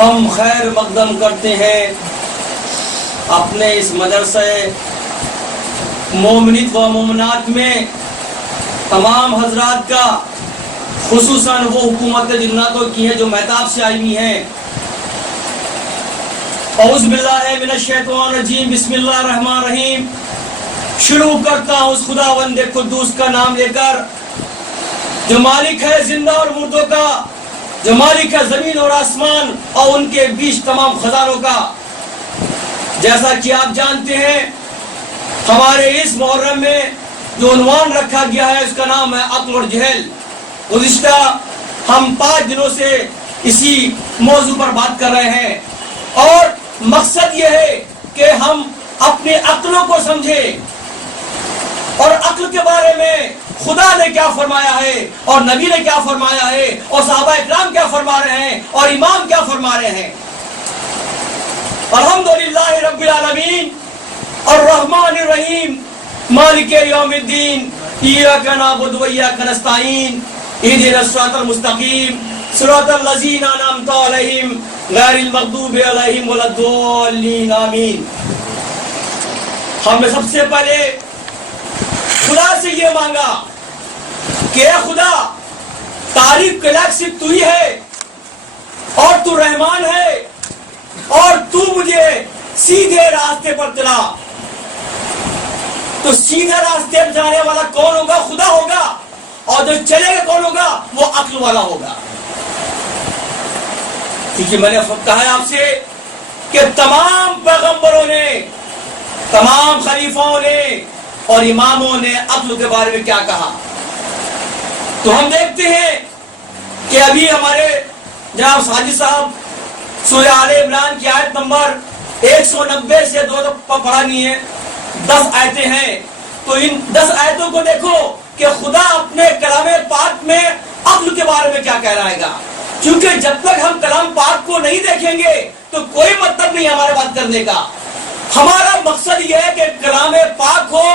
ہم خیر مقدم کرتے ہیں اپنے اس مدرسے مومنین و مومنات میں تمام حضرات کا، خصوصاً وہ حکومت جناتوں کی ہے جو مہتاب سے آئی ہوئی ہیں۔ اعوذ باللہ من الشیطان الرجیم، بسم اللہ الرحمن الرحیم۔ شروع کرتا ہوں اس خداوند قدوس کا نام لے کر جو مالک ہے زندہ اور مردوں کا، جو مالک ہے زمین اور آسمان اور ان کے بیچ تمام خزانوں کا۔ جیسا کہ آپ جانتے ہیں ہمارے اس محرم میں جو عنوان رکھا گیا ہے اس کا نام ہے عقل اور جہل۔ گزشتہ ہم 5 دنوں سے اسی موضوع پر بات کر رہے ہیں اور مقصد یہ ہے کہ ہم اپنی عقلوں کو سمجھیں اور عقل کے بارے میں خدا نے کیا فرمایا ہے اور نبی نے کیا فرمایا ہے اور صحابہ اکرام کیا فرما رہے ہیں اور امام کیا فرما رہے ہیں۔ الحمدللہ رب العالمین الرحمن الرحیم مالک یوم الدین ایاک نعبد و ایاک نستعین اہدنا الصراط المستقیم صراط الذین انعمت علیہم غیر المغضوب علیہم ولا الضالین آمین۔ ہم نے سب سے پہلے خدا سے یہ مانگا کہ اے خدا تعریف کے لائق صرف تو ہی ہے اور تو رحمان ہے اور تو مجھے سیدھے راستے پر چلا۔ تو سیدھے راستے پر جانے والا کون ہوگا؟ خدا ہوگا، اور جو چلے گا کون ہوگا؟ وہ عقل والا ہوگا۔ کیونکہ میں نے کہا ہے آپ سے کہ تمام پیغمبروں نے، تمام خلیفوں نے اور اماموں نے عقل کے بارے میں کیا کہا۔ تو ہم دیکھتے ہیں کہ ابھی ہمارے جناب ساجد صاحب سورہ آل عمران کی آیت نمبر 190 سے 2 تک پڑھانی ہے، 10 آیتیں ہیں۔ تو ان 10 آیتوں کو دیکھو کہ خدا اپنے کلام پاک میں عقل کے بارے میں کیا کہہ رہا ہے گا، کیونکہ جب تک ہم کلام پاک کو نہیں دیکھیں گے تو کوئی مطلب نہیں ہمارے بات کرنے کا۔ ہمارا مقصد یہ ہے کہ کلام پاک ہو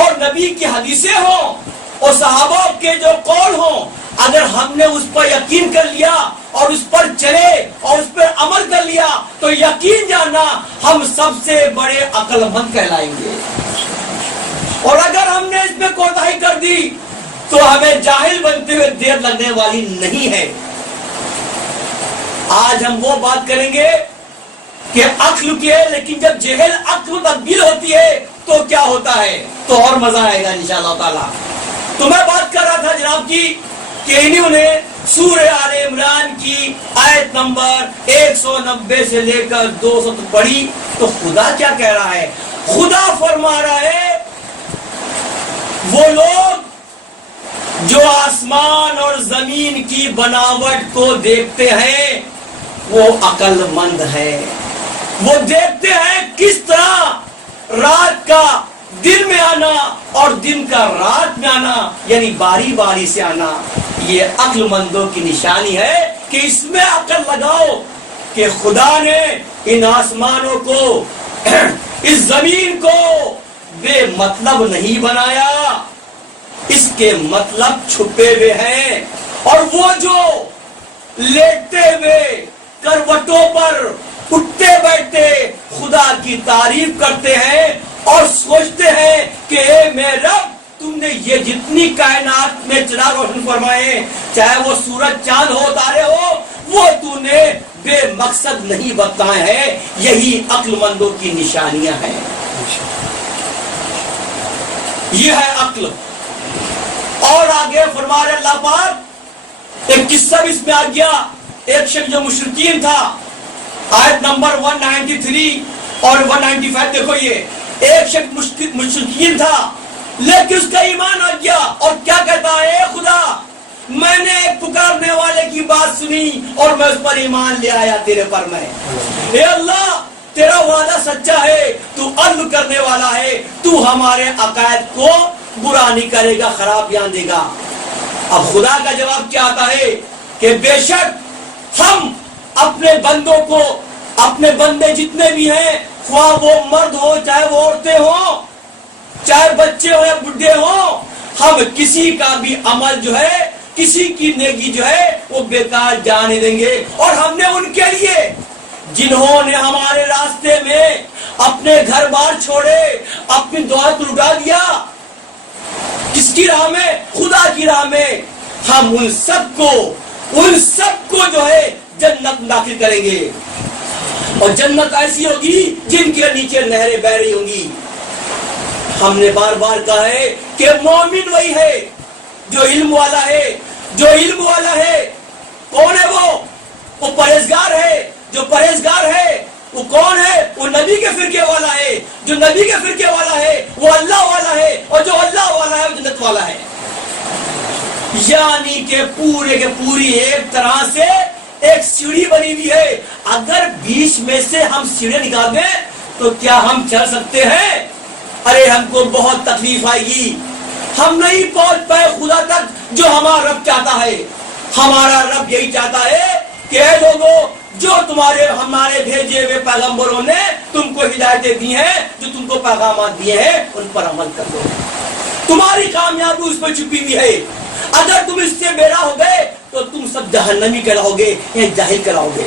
اور نبی کی حدیثیں ہوں اور صحابہ کے جو قول ہوں، اگر ہم نے اس پر یقین کر لیا اور اس پر چلے اور اس پر عمل کر لیا تو یقین جاننا ہم سب سے بڑے عقل مند کہلائیں گے، اور اگر ہم نے اس میں کوتاہی کر دی تو ہمیں جاہل بنتے ہوئے دیر لگنے والی نہیں ہے۔ آج ہم وہ بات کریں گے کہ عقل کی ہے، لیکن جب جہل عقل تبدیل ہوتی ہے تو کیا ہوتا ہے، تو اور مزہ آئے گا انشاءاللہ تعالی۔ تو میں بات کر رہا تھا جناب کی کہ انہوں نے سورہ آل عمران کی آیت نمبر 190 سے لے کر 200 تک پڑھی تو خدا کیا کہہ رہا ہے؟ خدا فرما رہا ہے وہ لوگ جو آسمان اور زمین کی بناوٹ کو دیکھتے ہیں وہ عقل مند ہے۔ وہ دیکھتے ہیں کس طرح رات کا دن میں آنا اور دن کا رات میں آنا، یعنی باری باری سے آنا۔ یہ عقل مندوں کی نشانی ہے کہ اس میں عقل لگاؤ کہ خدا نے ان آسمانوں کو اس زمین کو بے مطلب نہیں بنایا، اس کے مطلب چھپے ہوئے ہیں۔ اور وہ جو لیٹتے ہوئے کروٹوں پر اٹھتے بیٹھتے خدا کی تعریف کرتے ہیں اور سوچتے ہیں کہ اے میرے رب تم نے یہ جتنی کائنات میں چراغ روشن فرمائے، چاہے وہ سورج چاند ہو تارے ہو، وہ تو نے بے مقصد نہیں بتائے ہیں۔ یہی عقل مندوں کی نشانیاں ہیں، یہ ہے عقل۔ اور آگے فرما رہے اللہ پاک، ایک قصہ بھی اس میں آ گیا۔ ایک شخص جو مشرکین تھا، آیت نمبر 193 اور 195 دیکھو، یہ ایک شخص مشرکین تھا لیکن اس کا ایمان آ گیا اور کیا کہتا ہے؟ اے خدا میں نے ایک پکارنے والے کی بات سنی اور میں اس پر ایمان لے آیا تیرے پر میں۔ اے اللہ تیرا وعدہ سچا ہے، تو عدل کرنے والا ہے، تو ہمارے عقائد کو برا نہیں کرے گا، خراب جان دے گا۔ اب خدا کا جواب کیا آتا ہے کہ بے شک ہم اپنے بندوں کو، اپنے بندے جتنے بھی ہیں، خواہ وہ مرد ہو چاہے وہ عورتیں ہوں، چاہے بچے ہو یا بڈھے ہوں، ہم کسی کا بھی عمل جو ہے کسی کی نیکی جو ہے وہ بیکار جانے دیں گے. اور ہم نے ان کے لیے جنہوں نے ہمارے راستے میں اپنے گھر بار چھوڑے, اپنی دولت لٹا دیا, کس کی راہ میں؟ خدا کی راہ میں, ہم ان سب کو جو ہے جنت داخل کریں گے. اور جنت ایسی ہوگی جن کے نیچے نہریں بہ رہی ہوں گی. ہم نے بار بار کہا ہے کہ مومن وہی ہے جو علم والا ہے, جو علم والا ہے. کون ہے وہ پرہیزگار ہے. جو پرہیزگار ہے وہ کون ہے؟ وہ نبی کے فرقے والا ہے. جو نبی کے فرقے والا ہے وہ اللہ والا ہے, اور جو اللہ والا ہے وہ جنت والا ہے. یعنی کہ پورے کے پوری ایک طرح سے ایک سیڑھی بنی ہوئی ہے. اگر بیچ میں سے ہم سیڑھیاں نکال دیں تو کیا ہم چل سکتے ہیں؟ ارے ہم کو بہت تکلیف آئے گی, ہم نہیں پہنچ پائے خدا تک جو ہمارا رب چاہتا ہے. ہمارا رب یہی چاہتا ہے کہ اے لوگوں, جو ہمارے بھیجے ہوئے پیغمبروں نے تم کو ہدایتیں دی ہیں, جو تم کو پیغامات دیے ہیں, ان پر عمل کر دو. تمہاری کامیابی اس میں چھپی ہوئی ہے. اگر تم اس سے بیرا ہو گئے تو تم سب جہنمی کہلاؤ گے یا جاہل کہلاؤ گے.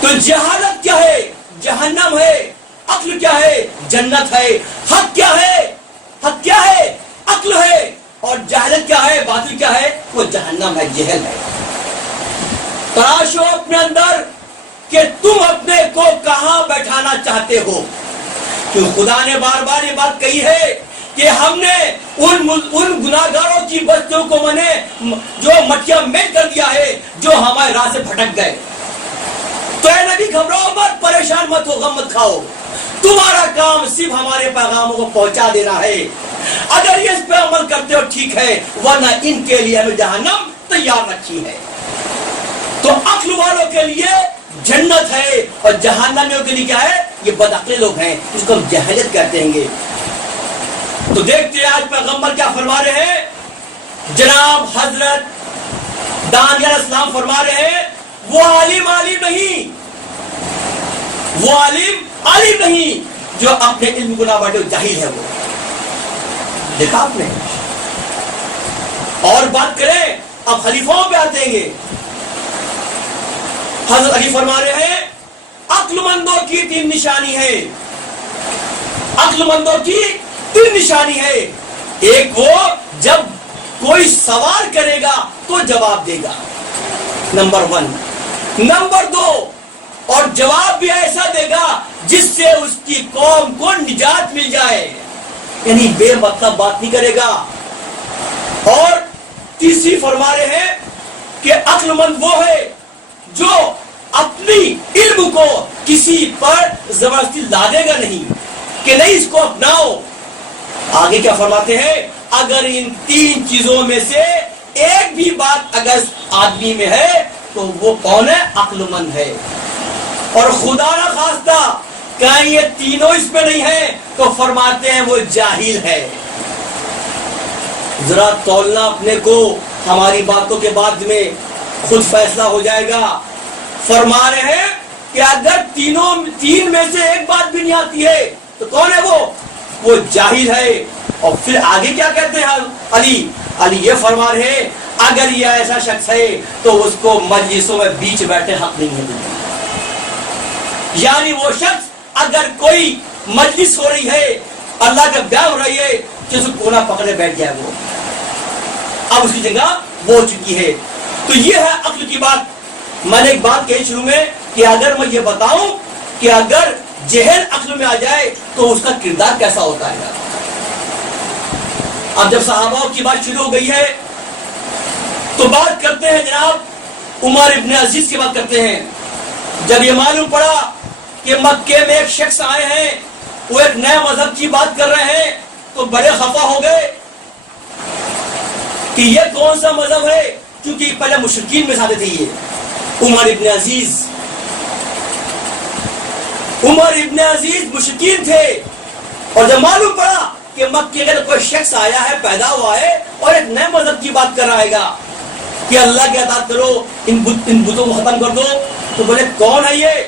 تو جہالت کیا ہے؟ جہنم ہے. عقل کیا ہے؟ جنت ہے. حق کیا ہے؟ حق کیا ہے؟ عقل ہے. اور جہالت کیا ہے؟ باطل کیا ہے؟ وہ جہنم ہے, جہل ہے. تراشو اپنے اندر کہ تم اپنے کو کہاں بیٹھانا چاہتے ہو. کیوں خدا نے بار بار یہ بات کہی ہے کہ ہم نے ان گناہگاروں کی بستیوں کو جو مٹیاں میل کر دیا ہے جو ہمارے راہ سے بھٹک گئے. تو اے نبی گھبراؤ مت, پریشان مت ہو, غم مت کھاؤ. تمہارا کام صرف ہمارے پیغاموں کو پہنچا دینا ہے. اگر یہ اس پہ عمل کرتے ہو ٹھیک ہے, ورنہ ان کے لیے ہمیں جہنم تیار رکھی ہے. تو عقل والوں کے لیے جنت ہے, اور جہنمیوں کے لیے کیا ہے؟ یہ بدعقل لوگ ہیں, اس کو ہم جہالت کہتے ہیں. تو دیکھتے ہیں آج پیغمبر کیا فرما رہے ہیں. جناب حضرت دانیال علیہ السلام فرما رہے ہیں وہ عالم نہیں, وہ عالم نہیں جو اپنے علم کو نہ بانٹے, جاہل ہے وہ. دیکھا آپ نے. اور بات کریں اب خلیفوں پہ آتے ہیں. حضرت علی فرما رہے ہیں عقل مندوں کی 3 نشانی ہے. عقل مندوں کی 3 نشانی ہے. ایک وہ جب کوئی سوال کرے گا تو جواب دے گا, نمبر 1. نمبر 2, اور جواب بھی ایسا دے گا جس سے اس کی قوم کو نجات مل جائے, یعنی بے مطلب بات نہیں کرے گا. اور تیسری فرما رہے ہیں کہ عقل مند وہ ہے جو اپنی علم کو کسی پر زبردستی لادے گا نہیں کہ نہیں اس کو اپناؤ. آگے کیا فرماتے ہیں, اگر ان 3 چیزوں میں سے ایک بھی بات اگر آدمی میں ہے تو وہ کون ہے؟ عقل مند ہے. اور خدا نہ خواستہ کہیں یہ تینوں اس میں نہیں ہے تو فرماتے ہیں وہ جاہل ہے. ذرا تولنا اپنے کو, ہماری باتوں کے بعد میں خود فیصلہ ہو جائے گا. فرما رہے ہیں کہ اگر 3 میں سے ایک بات بھی نہیں آتی ہے تو کون ہے وہ جاہل ہے. اور پھر آگے کیا کہتے ہیں علی یہ فرما رہے ہیں اگر یہ ایسا شخص ہے تو اس کو مجلسوں میں بیچ بیٹھے حق نہیں ہے. یعنی وہ شخص اگر کوئی مجلس ہو رہی ہے, اللہ کا بیان ہو رہی ہے, کہ اس کو کونا پکڑے بیٹھ جائے, وہ اب اس کی جگہ وہ چکی ہے. تو یہ ہے عقل کی بات. میں نے ایک بات کہی شروع میں کہ اگر میں یہ بتاؤں کہ اگر جہل عقل میں آ جائے تو اس کا کردار کیسا ہوتا ہے. اب جب صحابہ کی بات شروع ہو گئی ہے تو بات کرتے ہیں جناب عمر ابن عزیز کی بات کرتے ہیں. جب یہ معلوم پڑا کہ مکے میں ایک شخص آئے ہیں, وہ ایک نئے مذہب کی بات کر رہے ہیں, تو بڑے خفا ہو گئے کہ یہ کون سا مذہب ہے, کیونکہ پہلے مشرکین میں ساتھ تھے. یہ عمر ابن عزیز مشرکین تھے. اور جب معلوم پڑا کہ مکے کا کوئی شخص آیا ہے, پیدا ہوا ہے, اور ایک نئے مذہب کی بات کر رہا ہے کہ اللہ کی اطاعت کرو, ان بتوں کو ختم کر دو, تو بولے کون ہے یہ؟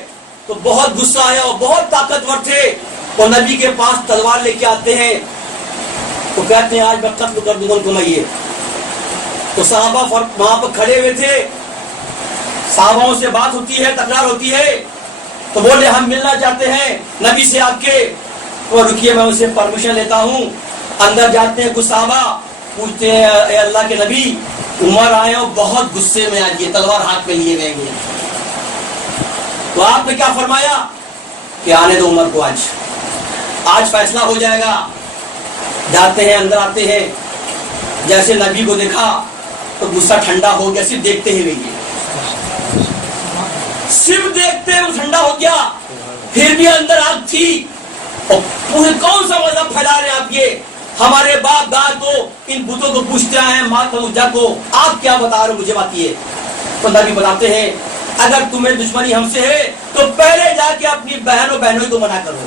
تو بہت غصہ آیا, اور بہت طاقتور تھے, اور نبی کے پاس تلوار لے کے آتے ہیں. تو کہتے ہیں آج میں قتل کر دوں گا ان کو. میں یہ تو صحابہ وہاں پر کھڑے ہوئے تھے, صحاباؤں سے بات ہوتی ہے, تکرار ہوتی ہے, تو بولے ہم ملنا چاہتے ہیں نبی سے آپ کے. وہ رکیے میں اسے پرمیشن لیتا ہوں. اندر جاتے ہیں کچھ صحابہ, پوچھتے ہیں اے اللہ کے نبی, عمر آئے اور بہت غصے میں آج, یہ تلوار ہاتھ میں لیے ہوئے گے. تو آپ نے کیا فرمایا کہ آنے دو عمر کو, آج فیصلہ ہو جائے گا. جاتے ہیں, اندر آتے ہیں, جیسے نبی کو دیکھا تو غصہ ٹھنڈا ہو گیا, صرف دیکھتے ہی ہوئے, صرف دیکھتے ہوئے ٹھنڈا ہو گیا. پھر بھی اندر آگ تھی, اور کون سا مذہب پھیلا رہے ہیں آپ, یہ ہمارے باپ داد کو ان بتوں کو پوچھتے ہیں, مات مجھا کو آپ کیا بتا رہے ہو, مجھے بات یہ. تو نبی بتاتے ہیں اگر تمہیں دشمنی ہم سے ہے تو پہلے جا کے اپنی بہن و بہنوں کو منع کرو.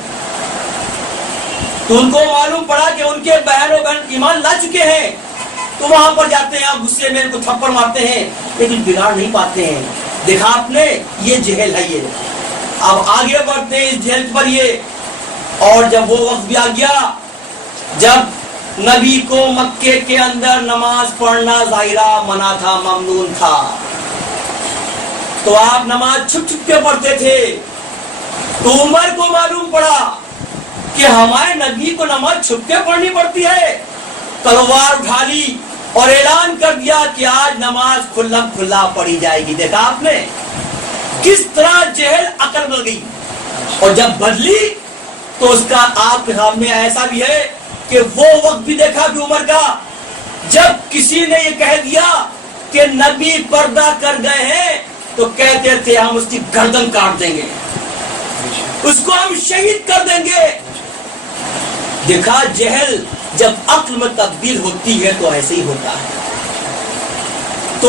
تو ان کو معلوم پڑا کہ ان کے بہن و بہن ایمان لا چکے ہیں, تو وہاں پر جاتے ہیں, آپ غصے میں ان کو تھپڑ مارتے ہیں, لیکن بگاڑ نہیں پاتے ہیں. دیکھا آپ نے, یہ جہل ہے یہ. اب آگے بڑھتے ہیں اس جہل پر یہ. اور جب وہ وقت بھی آ گیا جب نبی کو مکے کے اندر نماز پڑھنا ظاہرہ منع تھا, ممنون تھا, تو آپ نماز چھپ چھپ کے پڑھتے تھے. تو عمر کو معلوم پڑا کہ ہمارے نبی کو نماز چھپ کے پڑھنی پڑتی ہے. تلوار اٹھا لی اور اعلان کر دیا کہ آج نماز کھلا کھلا پڑھی جائے گی. دیکھا آپ نے کس طرح جہل عقل بدل گئی. اور جب بدلی تو اس کا آپ کے سامنے ایسا بھی ہے کہ وہ وقت بھی دیکھا بھی عمر کا جب کسی نے یہ کہہ دیا کہ نبی پردہ کر گئے ہیں, تو کہتے تھے ہم اس کی گردن کاٹ دیں گے, اس کو ہم شہید کر دیں گے. دیکھا جہل جب عقل میں تبدیل ہوتی ہے تو ایسے ہی ہوتا ہے. تو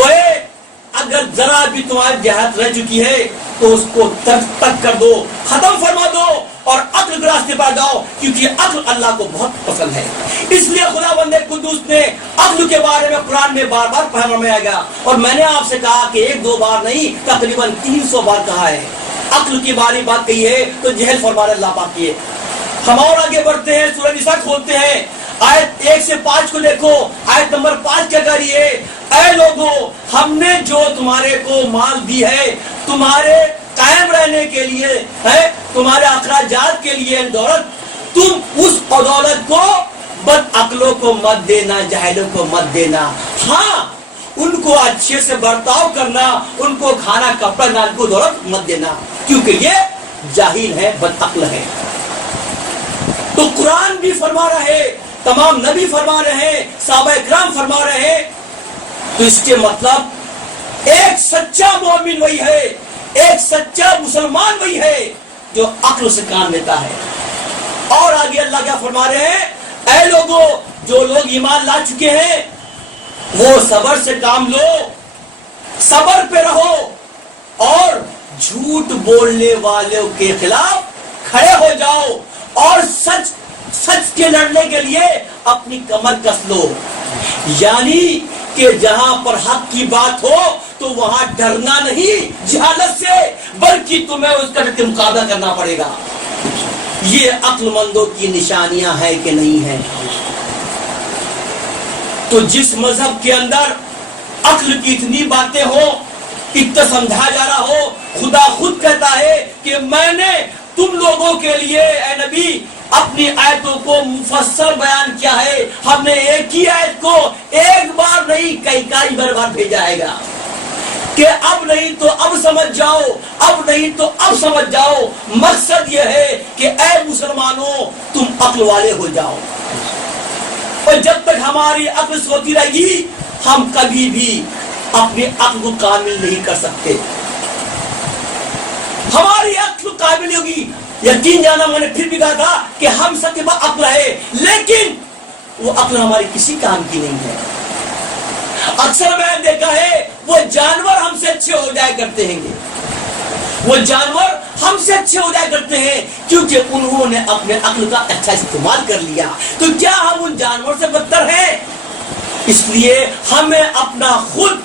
اگر ذرا بھی تمہاری جہالت رہ چکی ہے تو اس کو تک کر دو, ختم فرما دو اور عقل کے راستے پر جاؤ, کیونکہ عقل اللہ کو بہت پسند ہے. اس لیے خدا بندے قدوس نے عقل کے بارے میں قرآن میں بار بار فرمایا گیا, اور میں نے آپ سے کہا کہ 1-2 بار نہیں, تقریباً 300 بار کہا ہے. عقل کی باری بات کہی ہے تو جہل فرمانے اللہ پاک کی ہے. ہم اور آگے بڑھتے ہیں, سورہ نساء کھولتے ہیں, آیت 1 سے 5 کو دیکھو. آیت نمبر 5 کیا کہہ رہی ہے, اے لوگو ہم نے جو تمہارے کو مال دی ہے تمہارے قائم رہنے کے لیے ہے, تمہارے اخراجات کے لیے دولت, تم اس دولت کو بد عقلوں کو مت دینا, جاہلوں کو مت دینا. ہاں ان کو اچھے سے برتاؤ کرنا, ان کو کھانا کپڑا نہ, ان کو دولت مت دینا, کیونکہ یہ جاہل ہے, بد عقل ہے. تو قرآن بھی فرما رہے ہیں, تمام نبی فرما رہے ہیں, صحابہ اکرام فرما رہے ہیں. تو اس کے مطلب ایک سچا مومن وہی ہے, ایک سچا مسلمان وہی ہے جو عقل سے کام لیتا ہے. اور آگے اللہ کیا فرما رہے ہیں, اے لوگوں جو لوگ ایمان لا چکے ہیں وہ صبر سے کام لو, صبر پہ رہو, اور جھوٹ بولنے والوں کے خلاف کھڑے ہو جاؤ, اور سچ کے لڑنے کے لیے اپنی کمر کس لو. یعنی کہ جہاں پر حق کی بات ہو تو وہاں ڈرنا نہیں جہالت سے, بلکہ تمہیں اس کا مقابلہ کرنا پڑے گا. یہ عقل مندوں کی نشانیاں ہیں کہ نہیں ہیں. تو جس مذہب کے اندر عقل کی اتنی باتیں ہوں, اتنا سمجھا جا رہا ہو, خدا خود کہتا ہے کہ میں نے تم لوگوں کے لیے اے نبی اپنی آیتوں کو مفصل بیان کیا ہے. ہم نے ایک ہی آیت کو ایک بار نہیں کئی بار بھیجا ہے گا کہ اب نہیں تو اب سمجھ جاؤ, اب نہیں تو اب سمجھ جاؤ. مقصد یہ ہے کہ اے مسلمانوں تم عقل والے ہو جاؤ, اور جب تک ہماری عقل سوتی رہے گی ہم کبھی بھی اپنی عقل کو کامل نہیں کر سکتے. ہماری عقل کامل ہوگی, یقین جانا میں نے پھر بھی کہا تھا کہ ہم سب کے پاس عقل ہے, لیکن وہ عقل ہماری کسی کام کی نہیں ہے. اکثر میں نے دیکھا ہے وہ جانور ہم سے اچھے ہو جایا کرتے ہیں, وہ جانور ہم سے اچھے ہو جایا کرتے ہیں کیونکہ انہوں نے اپنے عقل کا اچھا استعمال کر لیا. تو کیا ہم ان جانور سے بدتر ہیں؟ اس لیے ہمیں اپنا خود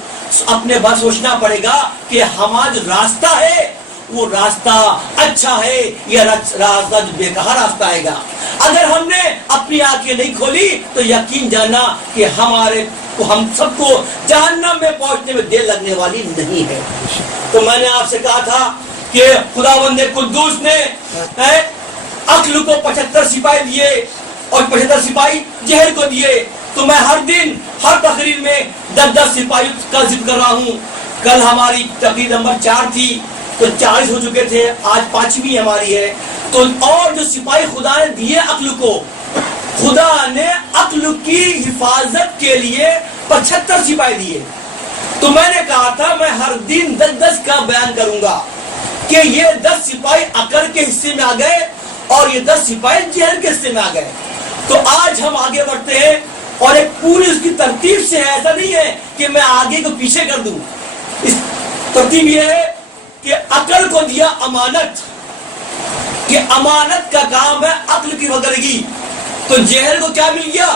اپنے بات سوچنا پڑے گا کہ ہمارا جو راستہ ہے وہ راستہ اچھا ہے یا راستہ جو بیکار راستہ آئے گا. اگر ہم نے اپنی آنکھیں نہیں کھولی تو یقین جانا کہ ہمارے تو ہم سب کو جہنم میں پہنچنے میں دیر لگنے والی نہیں ہے. تو میں نے آپ سے کہا تھا کہ خداوند قدوس نے عقل کو 75 سپاہی دیے اور 75 سپاہی جہل کو دیے. تو میں ہر دن ہر تقریر میں 10 سپاہی کا ذکر کر رہا ہوں. کل ہماری تقریر نمبر 4 تھی تو 40 ہو چکے تھے, آج 5ویں ہماری ہے. تو اور جو سپاہی خدا نے دیے عقل کو, خدا نے عقل کی حفاظت کے لیے 75 سپاہی دیے. تو میں نے کہا تھا میں ہر دن 10 کا بیان کروں گا کہ یہ 10 سپاہی عقل کے حصے میں آ گئے اور یہ 10 سپاہی جہل کے حصے میں آ گئے. تو آج ہم آگے بڑھتے ہیں اور ایک پوری اس کی ترتیب سے ہے. ایسا نہیں ہے کہ میں آگے کو پیچھے کر دوں. اس ترتیب یہ ہے کہ عقل کو دیا امانت, کہ امانت کا کام ہے عقل کی وگرگی. تو جہل کو کیا مل گیا؟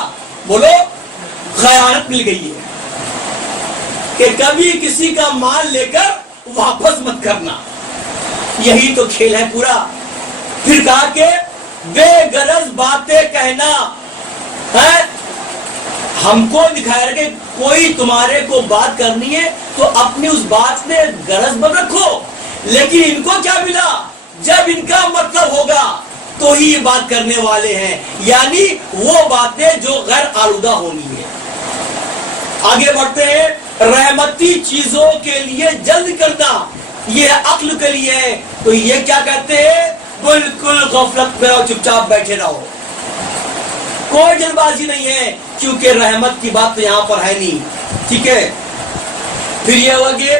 بولو, خیانت مل گئی ہے کہ کبھی کسی کا مال لے کر واپس مت کرنا. یہی تو کھیل ہے پورا. پھر کہا کہ بے غرض باتیں کہنا ہے. ہم کو دکھایا کہ کوئی تمہارے کو بات کرنی ہے تو اپنی اس بات میں غرض مت رکھو, لیکن ان کو کیا ملا؟ جب ان کا مطلب ہوگا تو ہی بات کرنے والے ہیں, یعنی وہ باتیں جو غیر آلودہ ہونی ہے. آگے بڑھتے ہیں. رحمتی چیزوں کے لیے جلد کرنا, یہ عقل کے لیے ہے. تو یہ کیا کہتے ہیں؟ بالکل غفلت میں اور چپ چاپ بیٹھے رہو, کوئی جلد بازی نہیں ہے, کیونکہ رحمت کی بات تو یہاں پر ہے نہیں. ٹھیک ہے. پھر یہ ہوا کہ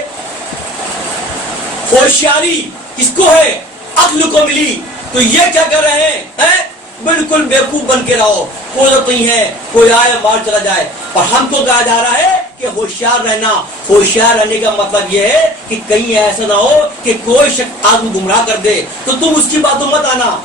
ہوشیاری کس کو ہے؟ عقل کو ملی. تو یہ کیا کر رہے ہیں؟ بالکل بیوقوف بن کے رہو, کوئی ضرورت نہیں ہے کوئی آئے مار چلا جائے. اور ہم کو کہا جا رہا ہے کہ ہوشیار رہنا. ہوشیار رہنے کا مطلب یہ ہے کہ کہیں ایسا نہ ہو کہ کوئی شخص آدمی گمراہ کر دے تو تم اس کی باتوں مت آنا.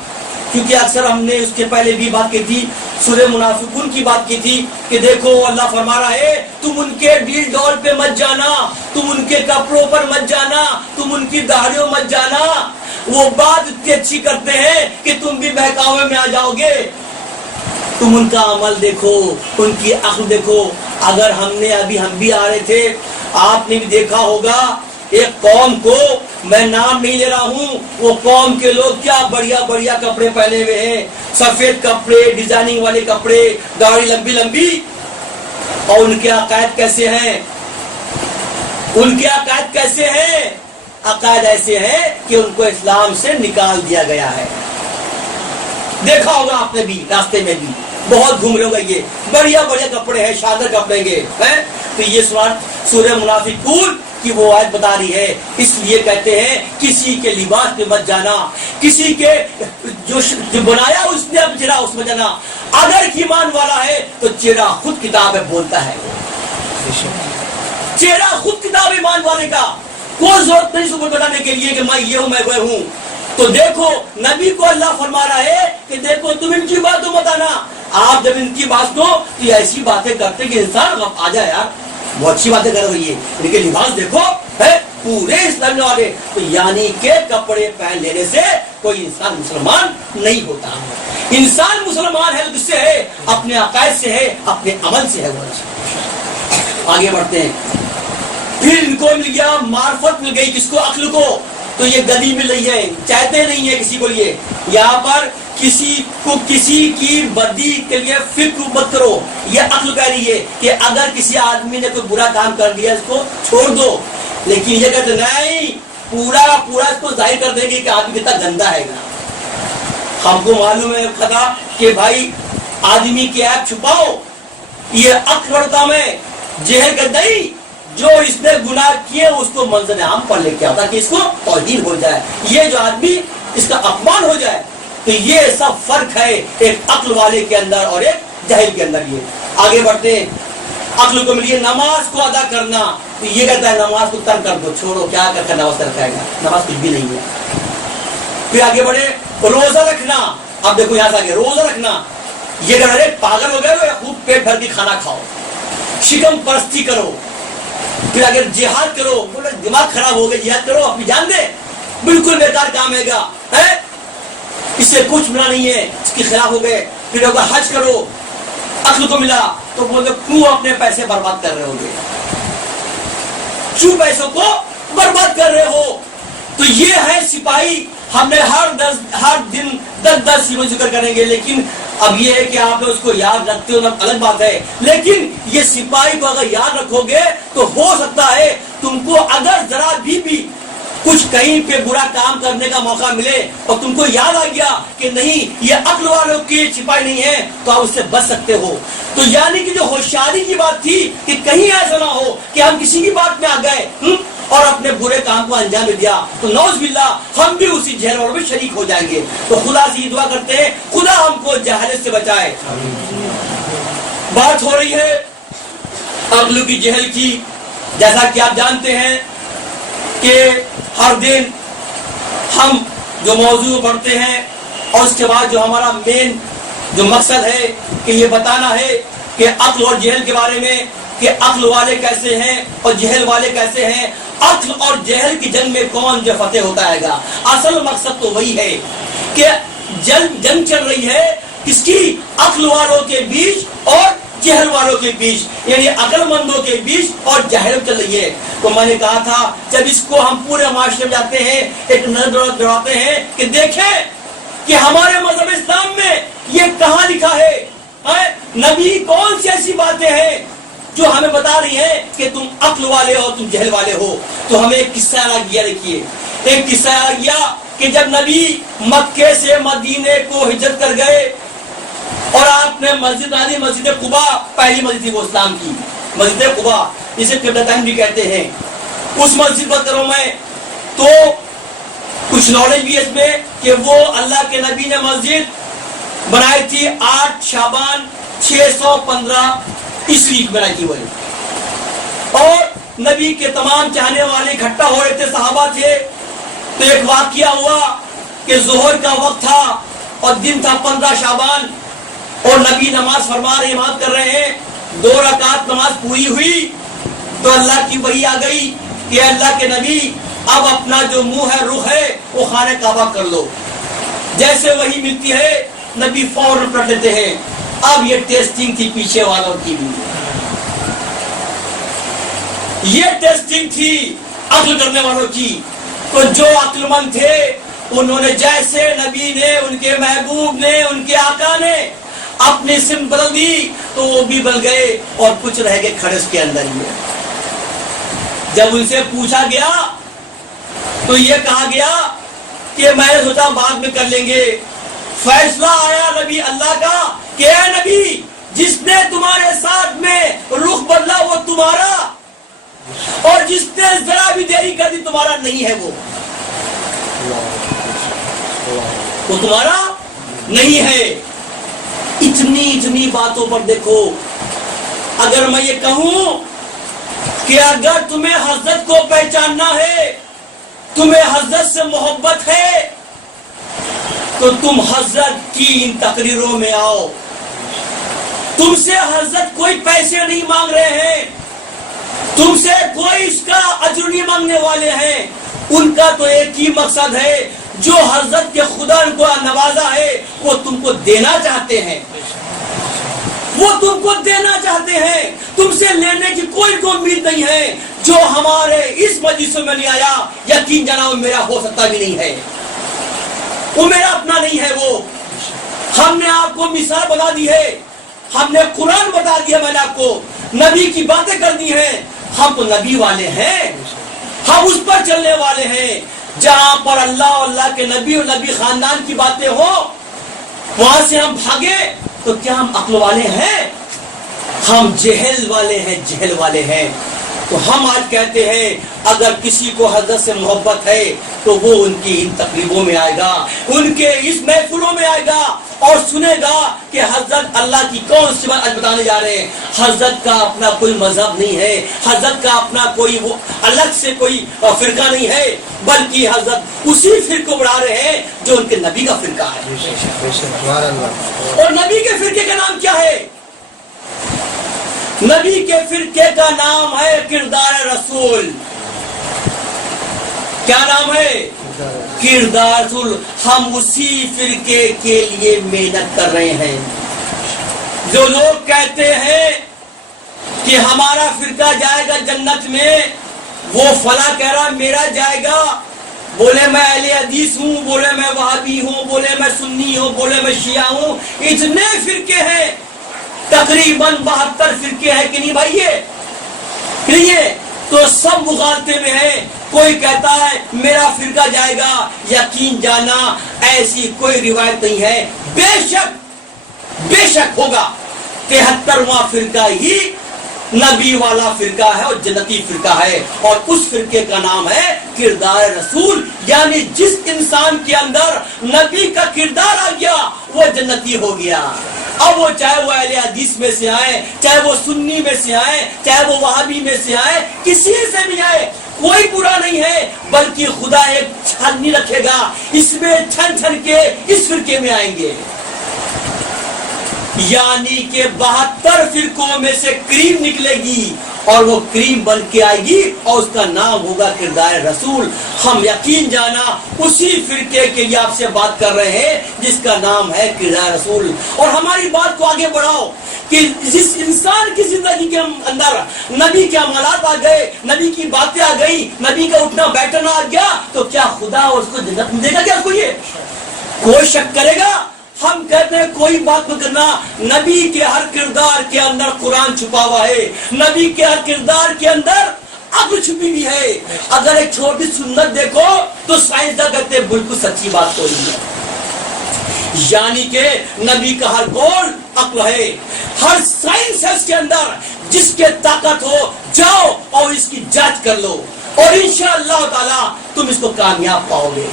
کیونکہ اکثر ہم نے اس کے پہلے بھی بات کی تھی, سورہ منافقون کی بات کی تھی کہ دیکھو اللہ فرما رہا ہے تم ان کے ڈیل ڈول پہ مت جانا, تم ان کے کپڑوں پر مت جانا, تم ان کی داڑھیوں مت جانا. وہ بات اتنی اچھی کرتے ہیں کہ تم بھی بہکاوے میں آ جاؤ گے. تم ان کا عمل دیکھو, ان کی عقل دیکھو. اگر ہم بھی آ رہے تھے, آپ نے بھی دیکھا ہوگا ایک قوم کو, میں نام نہیں لے رہا ہوں, وہ قوم کے لوگ کیا بڑھیا بڑھیا کپڑے پہنے ہوئے ہیں, سفید کپڑے, ڈیزائننگ والے کپڑے, داڑھی لمبی لمبی. اور ان کے عقائد کیسے ہیں؟ ان کے عقائد کیسے ہیں؟ عقائد ایسے ہیں کہ ان کو اسلام سے نکال دیا گیا ہے. دیکھا ہوگا آپ نے بھی, راستے میں بھی بہت گھوم رہے ہوگا, یہ بڑھیا بڑھیا کپڑے ہیں, شاندار کپڑے ہیں. تو یہ سورہ منافقون کی وہ آیت بتا رہی ہے. اس لیے کہتے ہیں کسی کے لباس پہ مت جانا, کسی کے جو بنایا اس نے اب چہرہ اس میں جانا. اگر ایمان والا ہے تو چہرہ خود کتاب ہے, بولتا ہے. چہرہ خود کتاب ایمان والے کا, کوئی ضرورت نہیں سب بتانے کے لیے کہ میں یہ ہوں میں وہ ہوں. تو دیکھو نبی کو اللہ فرما رہا ہے کہ دیکھو تم ان کی باتوں مت آنا. آپ جب ان کی بات کو تو ایسی باتیں کرتے کہ انسان آ جائے یار, وہ اچھی باتیں کر رہی ہے, لیکن لباس دیکھو ہے پورے اسلام والے. تو یعنی کہ کپڑے پہن لینے سے کوئی انسان مسلمان نہیں ہوتا. انسان مسلمان ہے کس سے ہے؟ اپنے عقائد سے ہے, اپنے عمل سے ہے. وہ آگے بڑھتے ہیں. پھر ان کو مل گیا معرفت, مل گئی کس کو؟ عقل کو. تو یہ گدی مل رہی ہے, چاہتے نہیں ہے کسی کو لیے. یہاں پر کسی کو کسی کی بدی کے لیے فکر مت کرو, یہ عقل کہہ رہی ہے کہ اگر کسی آدمی نے کوئی برا کام کر دیا اس کو چھوڑ دو. لیکن یہ کہتے نہیں, پورا اس کو ظاہر کر دیں گے کہ آدمی کتنا گندا ہے. ہم کو معلوم ہے خدا کہ بھائی آدمی کی عیب چھپاؤ, یہ عقل بڑا کام ہے. جہل کا نہیں, جو اس نے گناہ کیے اس کو منظر عام پر لے کے آتا کہ اس کو توہین ہو جائے, یہ جو آدمی اس کا اپمان ہو جائے. تو یہ سب فرق ہے ایک عقل والے کے اندر اور ایک جاہل کے اندر. یہ آگے بڑھتے ہیں. عقل کو ملیے نماز کو ادا کرنا. تو یہ کہتا ہے نماز کو ترک کر دو, چھوڑو, کیا کر کے نماز ترک کرے گا, نماز کچھ بھی نہیں ہے. پھر آگے بڑھے روزہ رکھنا. اب دیکھو یہاں سے آگے روزہ رکھنا. یہ کہہ رہے پاگل ہو گئے, خوب پیٹ بھر کے کھانا کھاؤ, شکم پرستی کرو. پھر اگر جہاد کرو, بولے دماغ خراب ہو گیا, جہاد کرو اپنی جان دے, بالکل بیکار کام ہے گا, اس سے کچھ ملا نہیں ہے, اس کے خلاف ہو گئے. پھر ہوگا حج کرو, عقل کو ملا. تو بولے کیوں اپنے پیسے برباد کر رہے ہوگے, کیوں پیسوں کو برباد کر رہے ہو. تو یہ ہے سپاہی. ہم نے ہر دن 10 سیموں ذکر کریں گے, لیکن اب یہ ہے کہ آپ اس کو یاد رکھتے ہو الگ بات ہے, لیکن یہ سپاہی کو اگر یاد رکھو گے تو ہو سکتا ہے تم کو اگر ذرا بھی کچھ کہیں پہ برا کام کرنے کا موقع ملے اور تم کو یاد آ گیا کہ نہیں یہ عقل والوں کی سپاہی نہیں ہے, تو آپ اس سے بچ سکتے ہو. تو یعنی کہ جو ہوشیاری کی بات تھی کہ کہیں ایسا نہ ہو کہ ہم کسی کی بات میں آ گئے اور اپنے برے کام کو انجام دیا, تو نعوذ باللہ ہم بھی اسی جہل والوں میں شریک ہو جائیں گے. تو خدا سے یہ دعا کرتے ہیں خدا ہم کو جہالت سے بچائے. بات ہو رہی ہے عقل کی جہل کی. جیسا کہ آپ جانتے ہیں کہ ہر دن ہم جو موضوع پڑھتے ہیں اور اس کے بعد جو ہمارا مین جو مقصد ہے کہ یہ بتانا ہے کہ عقل اور جہل کے بارے میں, کہ عقل والے کیسے ہیں اور جہل والے کیسے ہیں, عقل اور جہل کی جنگ میں کون جو فتح ہوتا ہے گا. اصل مقصد تو وہی ہے کہ جنگ چل رہی ہے کس کی, عقل والوں کے بیچ اور جہل والوں کے بیچ, یعنی عقل مندوں کے بیچ اور جہل چل رہی ہے. تو میں نے کہا تھا جب اس کو ہم پورے معاشرے میں جاتے ہیں ایک نظر دوڑاتے ہیں کہ دیکھیں کہ ہمارے مذہب اسلام میں یہ کہاں لکھا ہے, نبی کون سی ایسی باتیں ہیں جو ہمیں بتا رہی ہیں کہ تم عقل والے ہو تم جہل والے ہو. تو ہمیں ایک قصہ آ گیا, دیکھیے ایک قصہ آ گیا کہ جب نبی مکے سے مدینے کو ہجرت کر گئے اور آپ نے مسجد آدھی, مسجد قبا پہلی مسجد تھی وہ اسلام کی, مسجد قبا جسے قبلتین بھی کہتے ہیں, اس مسجد پر کروں میں تو کچھ نالج بھی اس میں کہ وہ اللہ کے نبی نے مسجد بنائی تھی 8 شعبان 615 عیسوی بنائی تھی وہی, اور نبی کے تمام چاہنے والے اکٹھا ہو رہے تھے, صحابہ تھے. تو ایک واقعہ ہوا کہ ظہر کا وقت تھا اور دن تھا 15 شعبان اور نبی نماز فرما رہے, امامت کر رہے ہیں, 2 رکعت نماز پوری ہوئی تو اللہ کی وحی آ گئی کہ اللہ کے نبی اب اپنا جو منہ ہے رخ ہے وہ خانہ کعبہ کر لو. جیسے وحی ملتی ہے نبی فوراً پلٹ لیتے ہیں. اب یہ ٹیسٹنگ تھی پیچھے والوں کی بھی, یہ ٹیسٹنگ تھی عقل کرنے والوں کی. تو جو عقل مند تھے انہوں نے جیسے نبی نے, ان کے محبوب نے, ان کے آقا نے اپنی سمت بدل دی تو وہ بھی بدل گئے اور کچھ رہ گئے کھڑے اس کے اندر ہی. جب ان سے پوچھا گیا تو یہ کہا گیا کہ میں نے سوچا بعد میں کر لیں گے. فیصلہ آیا نبی اللہ کا کہ اے نبی جس نے تمہارے ساتھ میں رخ بدلا وہ تمہارا, اور جس نے ذرا بھی دیری کر دی تمہارا نہیں ہے, وہ تمہارا نہیں ہے. اتنی باتوں پر دیکھو, اگر میں یہ کہوں کہ اگر تمہیں حضرت کو پہچاننا ہے, تمہیں حضرت سے محبت ہے, تو تم حضرت کی ان تقریروں میں آؤ. تم سے حضرت کوئی پیسے نہیں مانگ رہے ہیں, تم سے کوئی اس کا اجر نہیں مانگنے والے ہیں. ان کا تو ایک ہی مقصد ہے, جو حضرت کے خدا ان کو نوازا ہے وہ تم کو دینا چاہتے ہیں, وہ تم کو دینا چاہتے ہیں. تم سے لینے کی کوئی امید نہیں ہے. جو ہمارے اس مجلس میں نہیں آیا یقین جانا وہ میرا ہو سکتا بھی نہیں ہے, وہ میرا اپنا نہیں ہے. وہ ہم نے آپ کو مثال بتا دی ہے, ہم نے قرآن بتا دیا, میں نے آپ کو نبی کی باتیں کر دی ہیں. ہم تو نبی والے ہیں, ہم اس پر چلنے والے ہیں. جہاں پر اللہ اور اللہ کے نبی اور نبی خاندان کی باتیں ہو وہاں سے ہم بھاگے تو کیا ہم عقل والے ہیں؟ ہم جہل والے ہیں, جہل والے ہیں. تو ہم آج کہتے ہیں اگر کسی کو حضرت سے محبت ہے تو وہ ان کی ان تقریبوں میں آئے گا, ان کے اس محفلوں میں آئے گا اور سنے گا کہ حضرت اللہ کی کون سی بات آج بتانے جا رہے ہیں. حضرت کا اپنا کوئی مذہب نہیں ہے, حضرت کا اپنا کوئی وہ الگ سے کوئی فرقہ نہیں ہے, بلکہ حضرت اسی فرقے کو بڑھا رہے ہیں جو ان کے نبی کا فرقہ ہے. اور نبی کے فرقے کا نام کیا ہے؟ نبی کے فرقے کا نام ہے کردار رسول. کیا نام ہے؟ کردار رسول. ہم اسی فرقے کے لیے محنت کر رہے ہیں. جو لوگ کہتے ہیں کہ ہمارا فرقہ جائے گا جنت میں، وہ فلاں کہہ رہا میرا جائے گا، بولے میں اہل حدیث ہوں، بولے میں وہابی ہوں، بولے میں سنی ہوں، بولے میں شیعہ ہوں. اتنے فرقے ہیں، تقریباً 72 فرقے ہیں کہ نہیں بھائی؟ نہیں ہے تو سب مغالطے میں ہیں. کوئی کہتا ہے میرا فرقہ جائے گا، یقین جانا ایسی کوئی روایت نہیں ہے. بے شک ہوگا 73واں فرقہ ہی نبی والا فرقہ ہے اور جنتی فرقہ ہے، اور اس فرقے کا نام ہے کردار رسول. یعنی جس انسان کے اندر نبی کا کردار آ گیا وہ جنتی ہو گیا. اب وہ چاہے وہ اہل حدیث میں سے آئے، چاہے وہ سنی میں سے آئے، چاہے وہ وہابی میں سے آئے، کسی سے بھی آئے، کوئی برا نہیں ہے، بلکہ خدا ایک چھن نہیں رکھے گا، اس میں چھن چھن کے اس فرقے میں آئیں گے. یعنی کہ 72 فرقوں میں سے کریم نکلے گی اور وہ کریم بن کے آئے گی اور اس کا نام ہوگا کردار رسول. ہم یقین جانا اسی فرقے کے لیے آپ سے بات کر رہے ہیں جس کا نام ہے کردار رسول. اور ہماری بات کو آگے بڑھاؤ کہ جس انسان کی زندگی کے اندر نبی کے عملات آ گئے، نبی کی باتیں آ گئی، نبی کا اٹھنا بیٹھنا آ گیا، تو کیا خدا اس کو جنت میں دے گا؟ کیا اس کو یہ کوئی شک کرے گا؟ ہم کہتے ہیں کوئی بات نہ کرنا، نبی کے ہر کردار کے اندر قرآن چھپا ہوا ہے، نبی کے ہر کردار کے اندر عقل چھپی بھی ہے. اگر ایک چھوٹی سنت دیکھو تو سائنسداں کہتے ہیں بالکل سچی بات تو نہیں ہے. یعنی کہ نبی کا ہر قول عقل ہے، ہر سائنس ہے اس کے اندر. جس کے طاقت ہو جاؤ اور اس کی جانچ کر لو اور انشاءاللہ تعالی تم اس کو کامیاب پاؤ گے.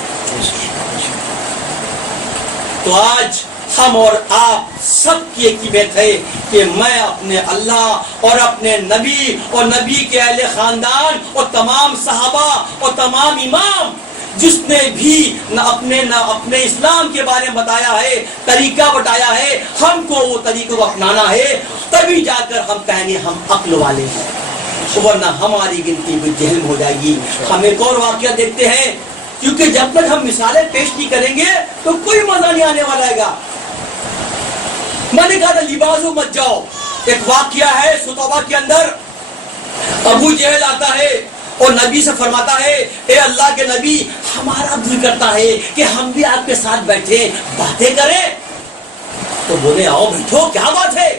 تو آج ہم اور آپ سب کی ایک بیت ہے کہ میں اپنے اللہ اور اپنے نبی اور نبی کے اہل خاندان اور تمام صحابہ اور تمام امام جس نے بھی نہ اپنے اسلام کے بارے میں بتایا ہے، طریقہ بتایا ہے، ہم کو وہ طریقوں کو اپنانا ہے، تبھی جا کر ہم کہیں گے ہم عقل والے ہیں، ورنہ ہماری گنتی بھی جہل ہو جائے گی. ہم ایک اور واقعہ دیکھتے ہیں، کیونکہ جب تک ہم مثالیں پیش نہیں کریں گے تو کوئی مزہ نہیں آنے والا ہے گا. میں نے کہا تھا لباسو مت جاؤ. ایک واقعہ ہے ستوبہ کے اندر، ابو جہل آتا ہے اور نبی سے فرماتا ہے اے اللہ کے نبی، ہمارا دل کرتا ہے کہ ہم بھی آپ کے ساتھ بیٹھے باتیں کریں. تو بولے آؤ بیٹھو، کیا بات ہے؟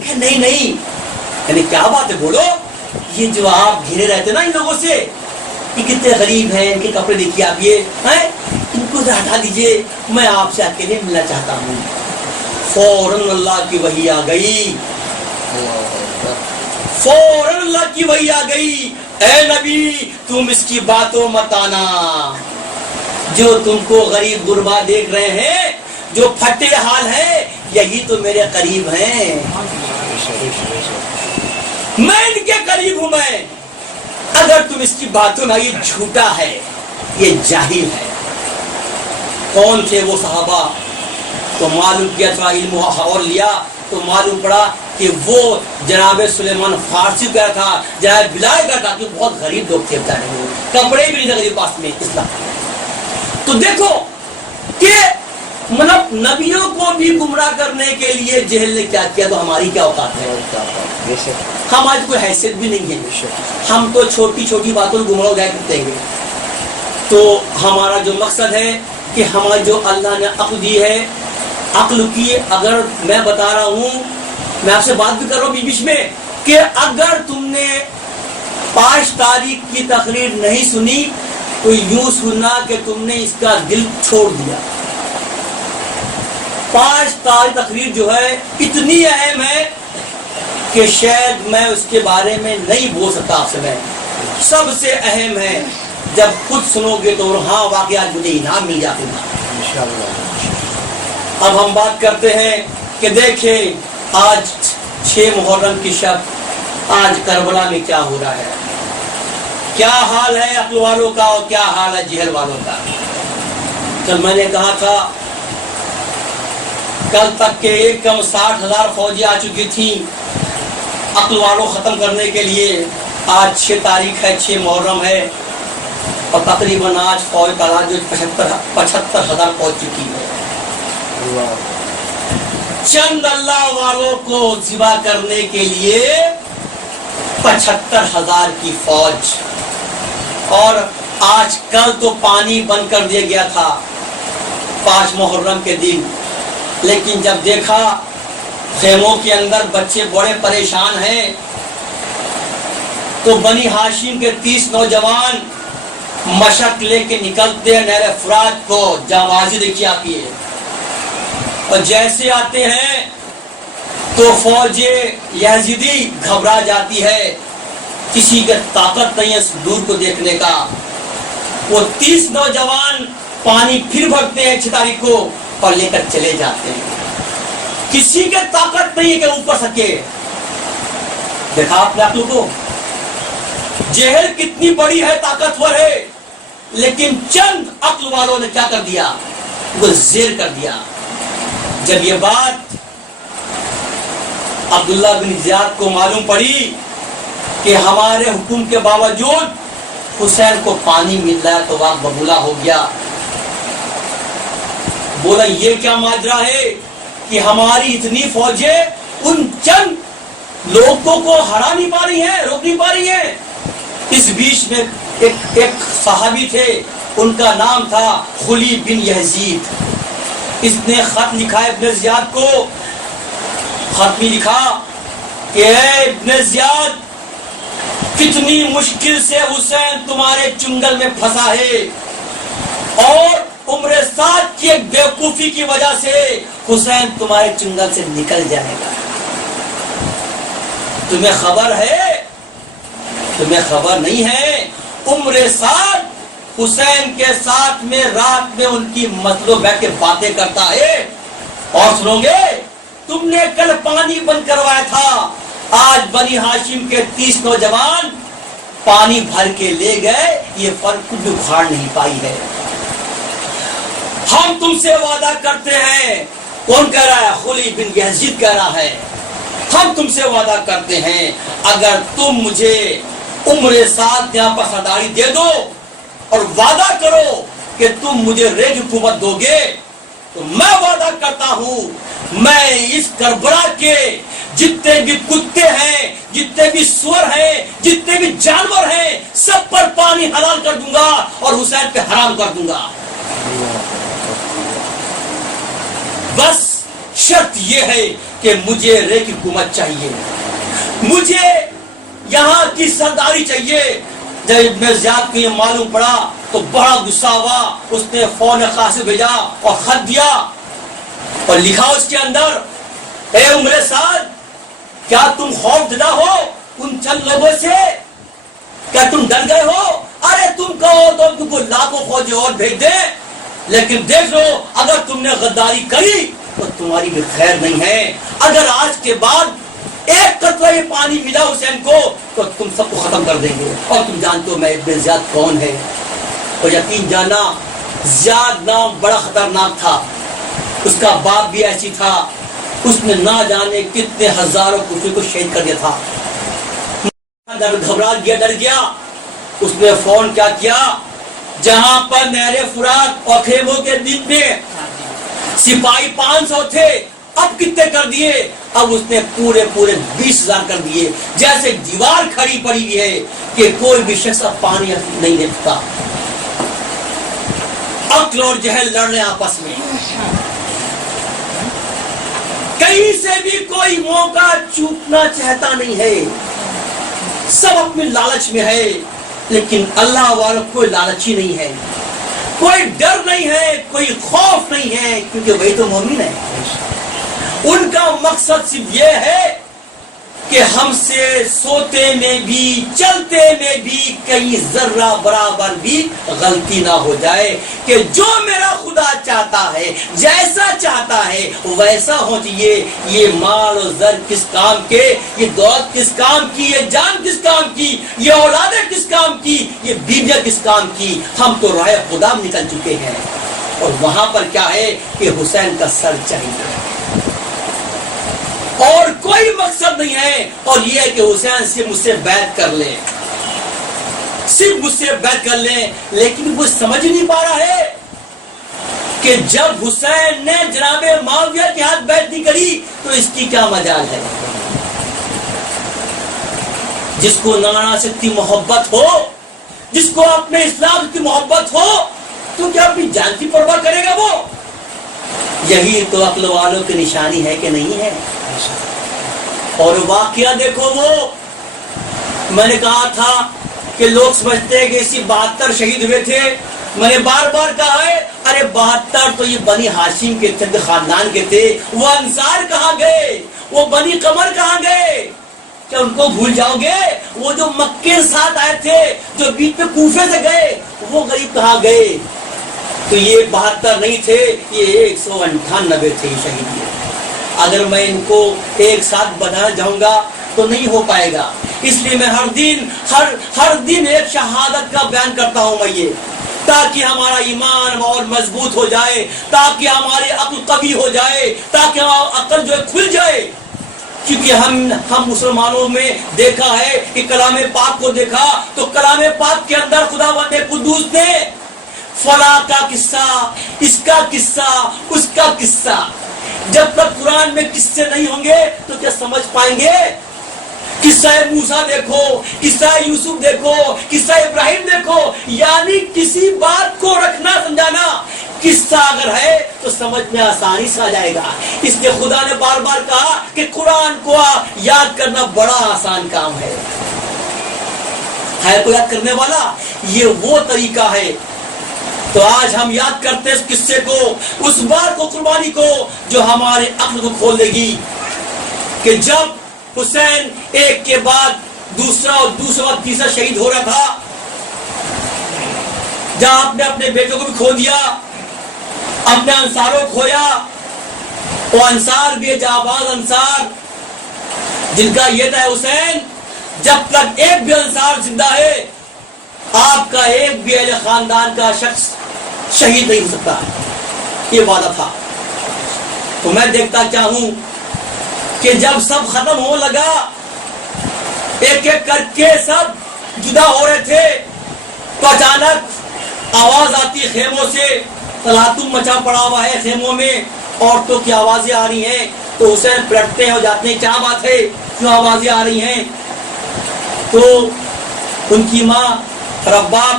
کہ نہیں، یعنی کیا بات ہے بولو. یہ جو آپ گھرے رہتے نا ان لوگوں سے، یہ کتنے غریب ہیں، ان کے کپڑے دیکھیے آپ، یہ ہیں، ان کو ہٹا دیجئے، میں آپ سے اکیلے ملنا چاہتا ہوں. فوراً اللہ کی وحی آ گئی، فوراً اللہ کی وحی آ گئی، اے نبی تم اس کی باتوں مت آنا. جو تم کو غریب غربا دیکھ رہے ہیں، جو پھٹے حال ہیں، یہی تو میرے قریب ہیں، میں ان کے قریب ہوں. میں اگر تم اس کی باتوں میں، یہ جھوٹا ہے، یہ جاہل ہے. کون تھے وہ صحابہ؟ تو معلوم کیا، تھوڑا علم اور لیا تو معلوم پڑا کہ وہ جناب سلیمان فارسی کا تھا، جناب بلال کا تھا، کہ بہت غریب لوگ تھے، کپڑے بھی نہیں تھے غریب پاس میں اسلام. تو دیکھو کہ مطلب نبیوں کو بھی گمراہ کرنے کے لیے جہل نے کیا کیا، تو ہماری کیا اوقات ہے؟ ہم آج کوئی حیثیت بھی نہیں ہے، ہم تو چھوٹی چھوٹی باتوں میں گمراہ ہو جایا کرتے ہیں. تو ہمارا جو مقصد ہے کہ ہمارا جو اللہ نے عقل دی ہے، عقل کی اگر میں بتا رہا ہوں، میں آپ سے بات بھی کر رہا ہوں بیچ بیچ میں، کہ اگر تم نے 5 تاریخ کی تقریر نہیں سنی تو یوں سننا کہ تم نے اس کا دل چھوڑ دیا. 5 تاریخ تقریر جو ہے اتنی اہم ہے کہ شاید میں اس کے بارے میں نہیں بول سکتا آپ سے. میں سب سے اہم ہے، جب خود سنو گے تو ہاں واقعات مجھے انعام مل جاتے ہیں. اب ہم بات کرتے ہیں کہ دیکھیں آج 6 محرم کی شب، آج کربلا میں کیا ہو رہا ہے، کیا حال ہے عقل والوں کا اور کیا حال ہے جہل والوں کا. کل میں نے کہا تھا کل تک کے ایک کم 60,000 فوجی آ چکی تھیں عقل والوں ختم کرنے کے لیے. آج 6 تاریخ ہے، 6 محرم ہے، اور تقریباً آج فوج تعداد جو 75,000 پہنچ چکی ہے. چند اللہ والوں کو ذبح کرنے کے لیے 75,000 کی فوج، اور آج کل تو پانی بند کر دیا گیا تھا 5 محرم کے دن، لیکن جب دیکھا خیموں کے اندر بچے بڑے پریشان ہیں تو بنی ہاشم کے 30 نوجوان مشق لے کے نکلتے ہیں نہر فرات کو، جانبازی دیکھیے آپ یہ، اور جیسے آتے ہیں تو فوج یزیدی گھبرا جاتی ہے، کسی کے طاقت نہیں ہے اس دور کو دیکھنے کا، وہ 30 نوجوان پانی پھر بھرتے ہیں 6 تاریخ کو اور لے کر چلے جاتے ہیں، کسی کے طاقت نہیں ہے کہ اوپر سکے۔ دیکھا آپ نے عقل کو، جہل کتنی بڑی ہے، طاقتور ہے، لیکن چند عقل والوں نے کیا کر دیا، وہ زیر کر دیا۔ جب یہ بات عبداللہ بن زیاد کو معلوم پڑی کہ ہمارے حکم کے باوجود حسین کو پانی مل رہا ہے تو وقت ببولا ہو گیا، بولا یہ کیا ماجرا ہے کہ ہماری اتنی فوجیں ان چند لوگوں کو ہرا نہیں پا رہی ہیں، روک نہیں پا رہی ہیں۔ اس بیچ میں ایک صحابی تھے، ان کا نام تھا خلی بن یزید، اس نے خط لکھا ابن زیاد کو، خط میں لکھا کہ اے ابن زیاد، کتنی مشکل سے حسین تمہارے چنگل میں پھنسا ہے، اور عمر سعد کی ایک بیوقوفی کی وجہ سے حسین تمہارے چنگل سے نکل جائے گا۔ تمہیں خبر ہے؟ تمہیں خبر نہیں ہے؟ عمر سعد حسین کے ساتھ میں رات میں ان کی مطلب بیٹھ کے باتیں کرتا ہے، اور سنو گے تم نے کل پانی بند کروایا تھا، آج بنی ہاشم کے 30 نوجوان پانی بھر کے لے گئے، یہ فرق کچھ اکھاڑ نہیں پائی ہے۔ ہم تم سے وعدہ کرتے ہیں، کون کہہ رہا ہے؟ خلی بن یزید کہہ رہا ہے، ہم تم سے وعدہ کرتے ہیں اگر تم مجھے عمر سعد یہاں پر سرداری دے دو اور وعدہ کرو کہ تم مجھے ریگ حکومت دو گے، تو میں وعدہ کرتا ہوں میں اس کربلا کے جتنے بھی کتے ہیں، جتنے بھی سور ہیں، جتنے بھی جانور ہیں، سب پر پانی حلال کر دوں گا اور حسین پہ حرام کر دوں گا۔ بس شرط یہ ہے کہ مجھے ریگ حکومت چاہیے، مجھے یہاں کی سرداری چاہیے۔ جب ابن زیاد کو یہ معلوم پڑا تو بڑا غصہ ہوا، اس نے فون قاصد بھیجا اور خط دیا اور لکھا اس کے اندر، اے عمر سعد، کیا تم خوف زدہ ہو ان چند لوگوں سے؟ کیا تم ڈر گئے ہو؟ ارے تم کہو تو تم کو لاکھوں فوجی اور بھیج دیں، لیکن دیکھ لو اگر تم نے غداری کری تو تمہاری بھی خیر نہیں ہے۔ اگر آج کے بعد ایک قطرہ یہ پانی ملا حسین کو تو تم سب کو ختم کر دیں گے، اور تم جانتے ہو میں ابن زیاد کون ہے۔ اور یقین جانا، زیاد نام بڑا خطرناک تھا، اس کا باپ بھی ایسی تھا، اس نے نہ جانے کتنے ہزاروں کفر کو شہید کر دیا تھا۔ گھبرا گیا، ڈر گیا، اس نے فون کیا کیا، جہاں پر نہر فرات اور خیموں کے دن میں سپاہی 500 تھے، اب کتنے کر دیے؟ اب اس نے پورے 20,000 کر دیے، جیسے دیوار کھڑی پڑی ہوئی ہے کہ کوئی بھی شخص اب پانی نہیں دے سکتا۔ عقل اور جہل لڑ رہے آپس میں، کہیں سے بھی کوئی موقع چوکنا چاہتا نہیں ہے، سب اپنے لالچ میں ہے، لیکن اللہ والوں کوئی لالچی نہیں ہے، کوئی ڈر نہیں ہے، کوئی خوف نہیں ہے، کیونکہ وہی تو مومن ہے۔ ان کا مقصد صرف یہ ہے کہ ہم سے سوتے میں بھی، چلتے میں بھی کہیں ذرہ برابر بھی غلطی نہ ہو جائے، کہ جو میرا خدا چاہتا ہے، جیسا چاہتا ہے ویسا ہو چاہیے۔ یہ مال و زر کس کام کے، یہ دولت کس کام کی، یہ جان کس کام کی، یہ اولادیں کس کام کی، یہ بیویاں کس کام کی، ہم تو راہ خدا میں نکل چکے ہیں، اور وہاں پر کیا ہے کہ حسین کا سر چاہیے، اور کوئی مقصد نہیں ہے، اور یہ ہے کہ حسین صرف مجھ سے بیعت کر لے، صرف مجھ سے بیعت کر لیں۔ لیکن وہ سمجھ نہیں پا رہا ہے کہ جب حسین نے جناب معاویہ کے ہاتھ بیعت نہیں کری تو اس کی کیا مجال ہے۔ جس کو نانا سے اتنی محبت ہو، جس کو اپنے اسلام کی محبت ہو، تو کیا اپنی جان کی پرواہ کرے گا وہ؟ یہی تو عقل والوں کی نشانی ہے کہ نہیں ہے؟ اور واقعہ دیکھو، وہ میں نے کہا تھا کہ لوگ سمجھتے ہیں کہ اسی 72 شہید ہوئے تھے. میں نے بار بار کہا ہے، ارے 72 تو یہ بنی ہاشم کے چند خاندان کے تھے. وہ انصار کہاں گئے؟ وہ بنی قمر کہاں گئے؟ کیا ان کو بھول جاؤ گے؟ وہ جو مکے ساتھ آئے تھے، جو بیچ میں کوفے سے گئے، وہ غریب کہاں گئے؟ تو یہ 72 نہیں تھے، یہ 198 تھے شہید. اگر میں ان کو ایک ساتھ بنا جاؤں گا تو نہیں ہو پائے گا. اس لیے میں ہر دن ایک شہادت کا بیان کرتا ہوں میں یہ، تاکہ ہمارا ایمان اور مضبوط ہو جائے، تاکہ ہماری عقل قوی ہو جائے، تاکہ ہماری عقل جو ہے کھل جائے. کیونکہ ہم مسلمانوں میں دیکھا ہے کہ کلام پاک کو دیکھا تو کلام پاک کے اندر خداوند قدوس نے فلاں کا قصہ، اس کا قصہ، اس کا قصہ. جب تک قرآن میں قصے نہیں ہوں گے تو کیا سمجھ پائیں گے؟ قصہ موسیٰ دیکھو، قصہ یوسف دیکھو، قصہ ابراہیم دیکھو، یعنی کسی بات کو رکھنا سمجھانا. قصہ اگر ہے تو سمجھ میں آسانی سے آ جائے گا. اس لیے خدا نے بار بار کہا کہ قرآن کو یاد کرنا بڑا آسان کام ہے. کو یاد کرنے والا یہ وہ طریقہ ہے. تو آج ہم یاد کرتے ہیں اس قصے کو، اس بات کو، قربانی کو، جو ہمارے عقل کو کھول دے گی کہ جب حسین ایک کے بعد دوسرا اور دوسرا تیسرا شہید ہو رہا تھا، جہاں آپ نے اپنے بیٹوں کو بھی کھو دیا، اپنے انصاروں کو کھویا. وہ انصار بھی جاباز انصار جن کا یہ تھا حسین، جب تک ایک بھی انصار زندہ ہے آپ کا ایک بھی اہل خاندان کا شخص شہید نہیں ہو سکتا. یہ وعدہ تھا. تو میں دیکھتا چاہوں کہ جب سب ختم ہو لگا، ایک ایک کر کے سب جدا ہو رہے تھے، تو اچانک آواز آتی خیموں سے، تلاطم مچا پڑا ہوا ہے خیموں میں، عورتوں کی آوازیں آ رہی ہیں. تو حسین پلٹتے ہیں اور جاتے ہیں، کیا بات ہے، کیوں آوازیں آ رہی ہیں؟ تو ان کی ماں رباب،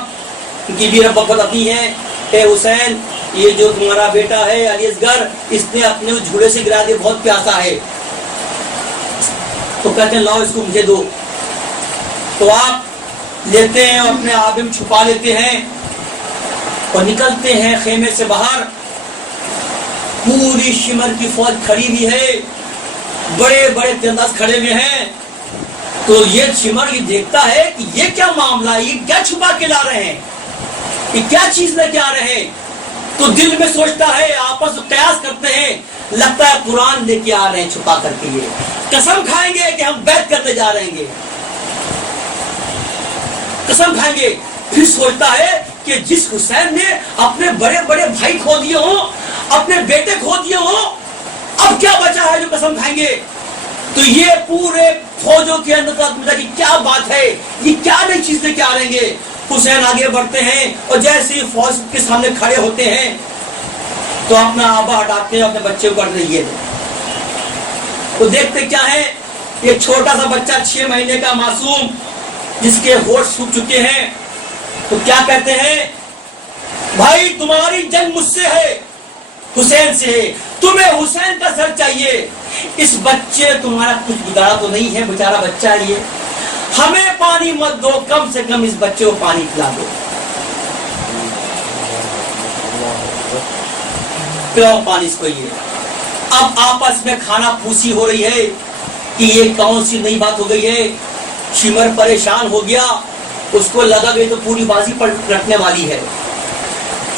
ان کی بھی رباب بتاتی ہے، اے حسین، یہ جو تمہارا بیٹا ہے علی اصغر، اس نے اپنے جھولے سے گرا دیا، بہت پیاسا ہے. تو کہتے ہیں لاؤ اس کو مجھے دو. تو آپ لیتے ہیں اور اپنے آب میں چھپا لیتے ہیں اور نکلتے ہیں خیمے سے باہر. پوری شمر کی فوج کھڑی ہوئی ہے، بڑے بڑے تیرانداز کھڑے ہوئے ہیں. تو یہ شمر یہ دیکھتا ہے کہ یہ کیا معاملہ ہے، یہ کیا چھپا کے لا رہے ہیں، یہ کیا چیز لے کے آ رہے ہیں. تو دل میں سوچتا ہے، آپس میں قیاس کرتے ہیں، لگتا ہے قرآن لے کے آ رہے ہیں چھپا کر کے. یہ قسم کھائیں گے کہ ہم بیعت کرنے جا رہے ہیں، قسم کھائیں گے. پھر سوچتا ہے کہ جس حسین نے اپنے بڑے بڑے بھائی کھو دیے ہوں، اپنے بیٹے کھو دیے ہوں، اب کیا بچا ہے جو قسم کھائیں گے. تو یہ پورے فوجوں کے اندر کی کیا بات ہے، یہ کیا نئی چیز لے کے آ رہیں گے. حسین آگے بڑھتے ہیں اور جیسے ہی فوج کے سامنے کھڑے ہوتے ہیں تو اپنا آبا ہٹاتے ہیں، اپنے بچے کو کر رہی ہے. تو دیکھتے کیا ہے، یہ چھوٹا سا بچہ 6 مہینے کا معصوم جس کے ہوش سوکھ چکے ہیں. تو کیا کہتے ہیں، بھائی تمہاری جنگ مجھ سے ہے، حسین سے ہے، تمہیں حسین کا سر چاہیے. اس بچے تمہارا کچھ گزارا تو نہیں ہے، بیچارہ بچہ ہے یہ، ہمیں پانی مت دو، کم سے کم اس بچے کو پانی پلا دو. پلاؤ پانی اس کو. یہ اب آپس میں کھانا پھوسی ہو رہی ہے کہ یہ کون سی نئی بات ہو گئی ہے. شمر پریشان ہو گیا، اس کو لگا کہ تو پوری بازی پلٹنے والی ہے.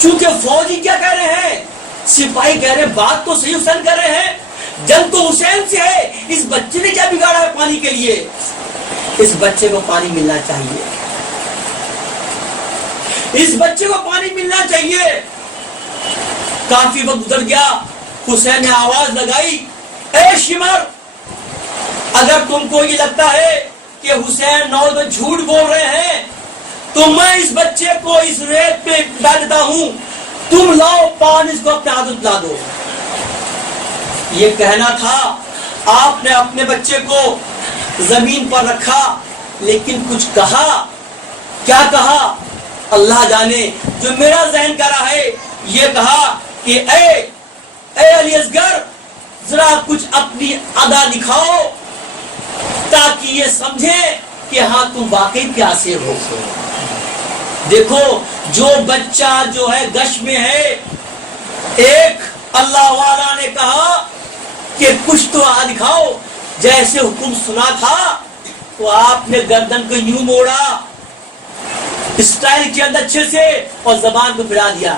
چونکہ فوجی کیا کہہ رہے ہیں، سپاہی کہہ رہے ہیں بات تو صحیح حسین کہہ رہے ہیں، جنگ تو حسین سے ہے، اس بچے نے کیا بگاڑا ہے پانی کے لیے، اس بچے کو پانی ملنا چاہیے، اس بچے کو پانی ملنا چاہیے. کافی وقت گزر گیا، حسین نے آواز لگائی، اے شمر، اگر تم کو یہ لگتا ہے کہ حسین نوجوان جھوٹ بول رہے ہیں تو میں اس بچے کو اس ریت پہ ڈال دیتا ہوں، تم لاؤ پانی، اس کو اپنے عادت لا دو. یہ کہنا تھا، آپ نے اپنے بچے کو زمین پر رکھا، لیکن کچھ کہا. کیا کہا اللہ جانے. جو میرا ذہن کر رہا ہے یہ کہا کہ اے علی اصغر ذرا کچھ اپنی ادا دکھاؤ تاکہ یہ سمجھے کہ ہاں تم واقعی پیاسے ہو. دیکھو جو بچہ جو ہے گش میں ہے, ایک اللہ والا نے کہا کہ کچھ تو دکھاؤ. جیسے حکم سنا تھا تو آپ نے گردن کو یوں موڑا اسٹائل کے اندر اچھے سے اور زبان کو پھرا دیا.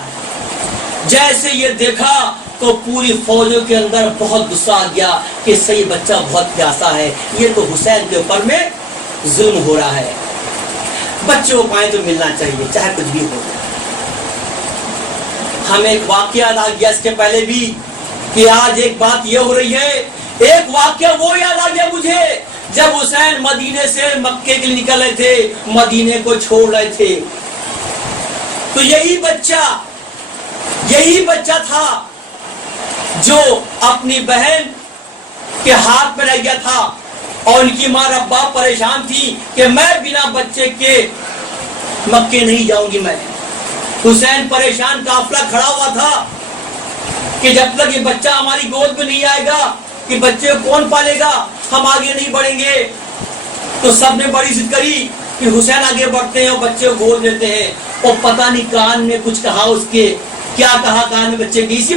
جیسے یہ دیکھا تو پوری فوجوں کے اندر بہت غصہ آ گیا کہ صحیح بچہ بہت پیاسا ہے, یہ تو حسین کے اوپر میں ظلم ہو رہا ہے. بچوں کو پائیں تو ملنا چاہیے چاہے کچھ بھی ہو. ہمیں ایک واقعہ یاد آ گیا اس کے پہلے بھی کہ آج ایک بات یہ ہو رہی ہے. ایک واقعہ وہ یاد آ گیا مجھے جب حسین مدینے سے مکے کے لیے نکل رہے تھے, مدینے کو چھوڑ رہے تھے, تو یہی بچہ تھا جو اپنی بہن کے ہاتھ میں رہ گیا تھا اور ان کی ماں ربا پریشان تھی کہ میں بنا بچے کے مکے نہیں جاؤں گی. میں حسین پریشان قافلہ کھڑا ہوا تھا کہ جب تک یہ بچہ ہماری گود میں نہیں آئے گا کہ بچے کو کون پالے گا, ہم آگے نہیں بڑھیں گے. تو سب نے بڑی ضد کری کہ حسین آگے بڑھتے ہیں اور بچے کو گود لیتے ہیں. اور پتہ نہیں کان میں کچھ کہا, اس کے کیا کہا کان میں بچے کے, اسی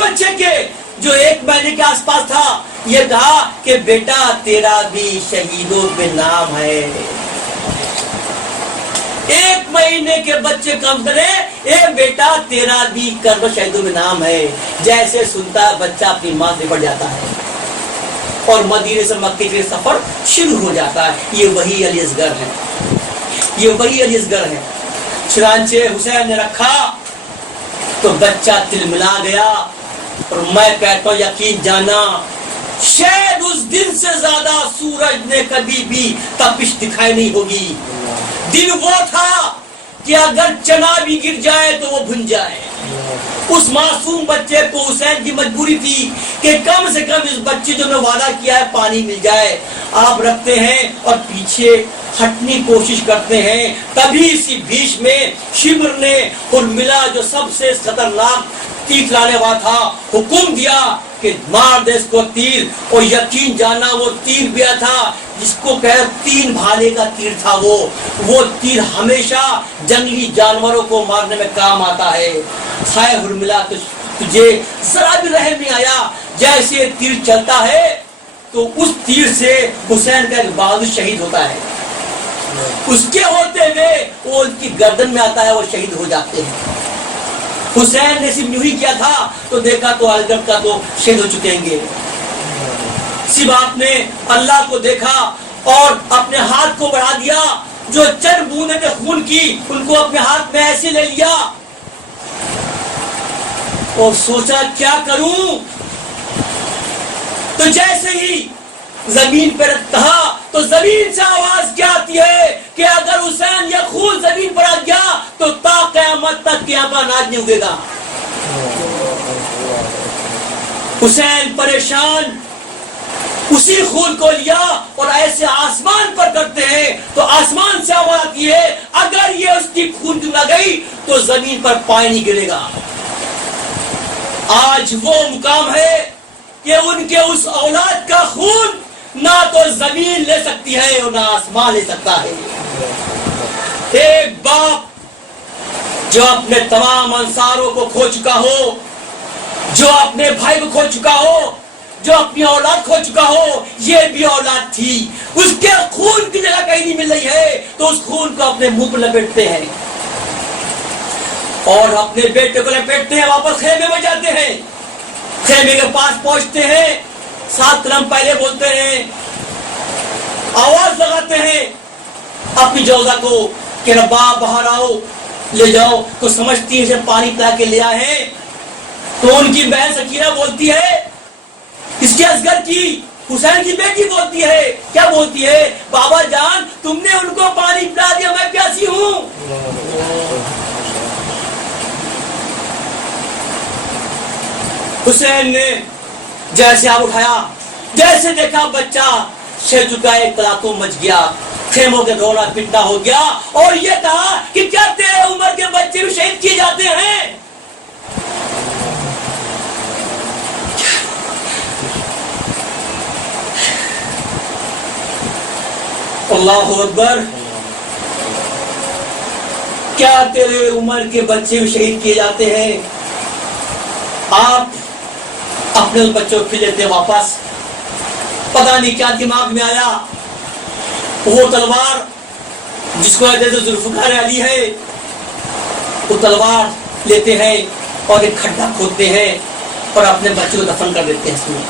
بچے کے جو 1 مہینے کے آس پاس تھا. یہ کہا کہ بیٹا تیرا بھی شہیدوں پہ نام ہے. 1 مہینے کے بچے کم کرے, اے بیٹا تیرا بھی کرب شہیدوں میں نام ہے. جیسے سنتا ہے بچہ اپنی ماں سے بڑھ جاتا ہے اور مدینے سے مکے کے سفر شروع ہو جاتا ہے. یہ وہی علی اصغر ہے. چنانچہ حسین نے رکھا تو بچہ تلملا گیا. اور میں کہتا ہوں یقین جانا شاید اس دن سے زیادہ سورج نے کبھی بھی تپش دکھائی نہیں ہوگی. دن وہ تھا کہ اگر چنا بھی گر جائے تو وہ بھن جائے. اس معصوم بچے کو حسین کی مجبوری تھی کہ کم سے کم اس بچے جو نے وعدہ کیا ہے پانی مل جائے. آپ رکھتے ہیں اور پیچھے ہٹنے کی کوشش کرتے ہیں. تبھی اسی بیچ میں شمر نے حرملہ جو سب سے خطرناک تیر لانے والا تھا حکم دیا کہ مار دے اس کو تیر. اور یقین جانا وہ تیر بھی تھا جس کو کہ 3 بھالے کا تیر تھا. وہ تیر ہمیشہ جنگلی جانوروں کو مارنے میں کام آتا ہے. ہائے حرملہ تجھے ذرا بھی رحم نہیں آیا. جیسے تیر چلتا ہے تو اس تیر سے حسین کا ایک بہادر شہید ہوتا ہے. اس کے ہوتے ہوئے وہ ان کی گردن میں آتا ہے, وہ شہید ہو جاتے ہیں. حسین نے صرف یوں ہی کیا تھا تو دیکھا تو اصغر کا تو شہید ہو چکے ہیں. صرف آپ نے اللہ کو دیکھا اور اپنے ہاتھ کو بڑھا دیا, جو چند بوندیں تھے خون کی ان کو اپنے ہاتھ میں ایسے لے لیا اور سوچا کیا کروں. تو جیسے ہی زمین پر کہا تو زمین سے آواز کیا آتی ہے کہ اگر حسین یہ خون زمین پر آ گیا تو تا قیامت تک یہاں پر اناج نہیں اگے گا. حسین پریشان اسی خون کو لیا اور ایسے آسمان پر کرتے ہیں تو آسمان سے آواز آتی ہے اگر یہ اس کی خون نہ گئی تو زمین پر پانی نہیں گرے گا. آج وہ مقام ہے کہ ان کے اس اولاد کا خون نہ تو زمین لے سکتی ہے اور نہ آسمان لے سکتا ہے. ایک باپ جو اپنے تمام انصاروں کو کھو چکا ہو, جو اپنے بھائی کو کھو چکا ہو, جو اپنی اولاد کھو چکا ہو, یہ بھی اولاد تھی, اس کے خون کی جگہ کہیں نہیں مل رہی ہے تو اس خون کو اپنے منہ پر لپیٹتے ہیں اور اپنے بیٹے کو لپیٹتے ہیں, واپس خیمے میں جاتے ہیں. خیمے کے پاس پہنچتے ہیں, 7 قدم پہلے بولتے ہیں, آواز لگاتے ہیں اپنی جوزہ کو کہ ربا باہر آؤ لے جاؤ. تو سمجھتی ہے پانی پلا کے لیا ہے. تو ان کی بہن سکینہ بولتی ہے, اس کے اصغر کی حسین کی بیٹی بولتی ہے, کیا بولتی ہے, بابا جان تم نے ان کو پانی پلا دیا, میں پیاسی ہوں. حسین نے جیسے آپ اٹھایا, جیسے دیکھا بچہ شیر کا ایک تلاطم مچ گیا، خیموں کے رونا پٹنا ہو گیا، اور یہ کہا کہ کیا تیرے عمر کے بچے بھی شہید کیے جاتے ہیں؟ اللہ اکبر، کیا تیرے عمر کے بچے بھی شہید کیے جاتے ہیں؟ آپ اپنے ان بچوں کو لیتے واپس، پتہ نہیں کیا دماغ میں آیا، وہ تلوار جس کو حضرت ذوالفقار علی ہے، وہ تلوار لیتے ہیں اور ایک کھڈا کھودتے ہیں اور اپنے بچوں کو دفن کر دیتے ہیں، اس میں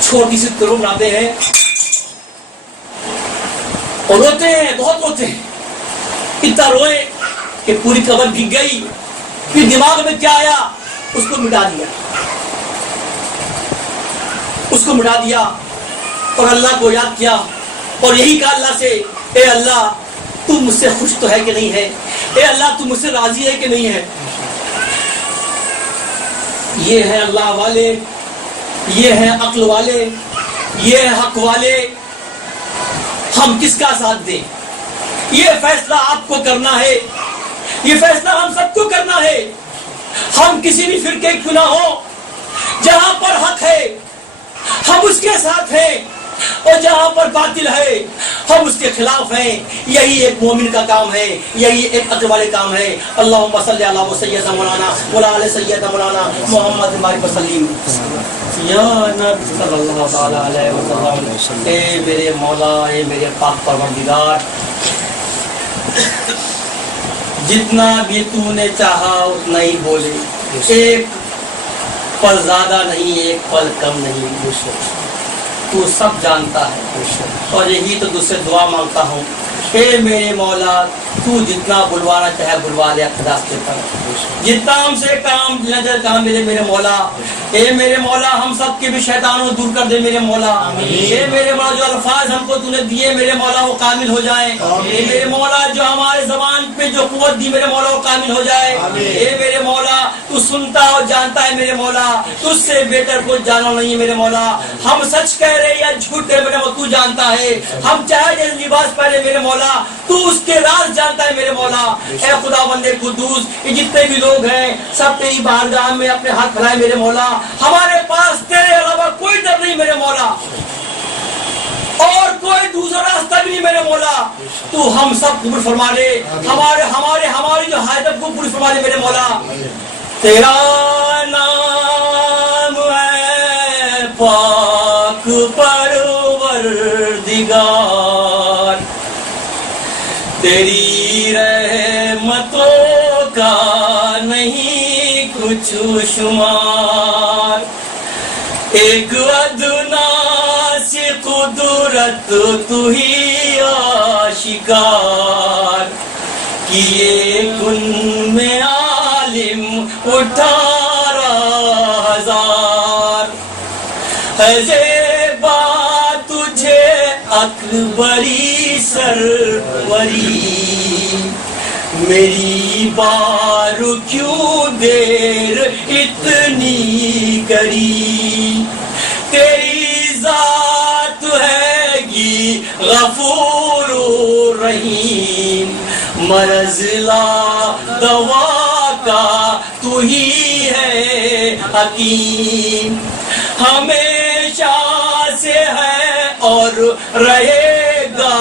چھوٹی سی ترو بناتے ہیں اور روتے ہیں، بہت روتے ہیں، اتنا روئے کہ پوری قبر بھیگ گئی۔ پھر دماغ میں کیا آیا، اس کو مٹا دیا، اس کو مٹا دیا اور اللہ کو یاد کیا اور یہی کہا اللہ سے، اے اللہ تو مجھ سے خوش تو ہے کہ نہیں ہے، اے اللہ تو مجھ سے راضی ہے کہ نہیں ہے۔ یہ ہے اللہ والے، یہ ہے عقل والے، یہ ہے حق والے، ہم کس کا ساتھ دیں؟ یہ فیصلہ آپ کو کرنا ہے، یہ فیصلہ ہم سب کو کرنا ہے۔ ہم کسی بھی فرقے کیوں نہ ہو، جہاں پر حق ہے ہم اس کے ساتھ ہیں، اور جہاں پر باطل ہے ہم اس کے خلاف ہیں۔ یہی ایک مومن کا کام ہے، یہی ایک عقل والے کام ہے۔ اللہم صلی علی سیدنا مولانا وعلی سیدنا مولانا محمد بارک وسلم یا نبی صلی اللہ تعالی علیہ وسلم۔ اے میرے مولا، اے میرے پاک پروردگار، جتنا بھی تو نے چاہا اتنا ہی بولے، ایک پل زیادہ نہیں، ایک پل کم نہیں، تو سب جانتا ہے، اور یہی تو تجھ سے دعا مانگتا ہوں، اے میرے مولا تو جتنا بلوانا چاہے بلوا لے اپنے راستے پر، جتنا ہم سے کام نظر کہا میرے مولا، اے میرے مولا ہم سب کے بھی شیطانوں دور کر دے میرے مولا، اے میرے مولا جو الفاظ ہم کو تو نے دیے میرے مولا وہ کامل ہو جائیں، اے میرے مولا جو ہمارے زبان پہ جو قوت دی میرے مولا وہ کامل ہو جائے، اے میرے مولا تو سنتا اور جانتا ہے میرے مولا، تجھ سے بہتر کوئی جانا نہیں ہے میرے مولا، ہم سچ کہہ رہے یا جھوٹ کہہ رہے میرے مولا تو جانتا ہے، ہم چاہے جیسے لباس پہنے میرے مولا تو اس کے راز جانتا ہے میرے مولا۔ اے خدا بندے قدوس، یہ جتنے بھی لوگ ہیں سب تیری بارگاہ میں اپنے ہاتھ پھیلائے میرے مولا، ہمارے پاس تیرے علاوہ کوئی ڈر نہیں میرے مولا، اور کوئی دوسرا راستہ بھی نہیں میرے مولا، تو ہم سب قبول فرما لے، ہماری جو حاجت کو قبول فرما لے میرے مولا۔ تیرا نام ہے پاک پروردگار، تیری رحمتوں کا نہیں کچھ شمار، ایک ادنا سی قدرت تو ہی آشکار، کیے کن میں عالم 18,000، ہے زیبا تجھے اکبری سروری، میری بار کیوں دیر اتنی کری، تیری ذات ہے گی غفور رحیم، مرض لا دوا کا تو ہی ہے حکیم، ہمیشہ سے ہے اور رہے گا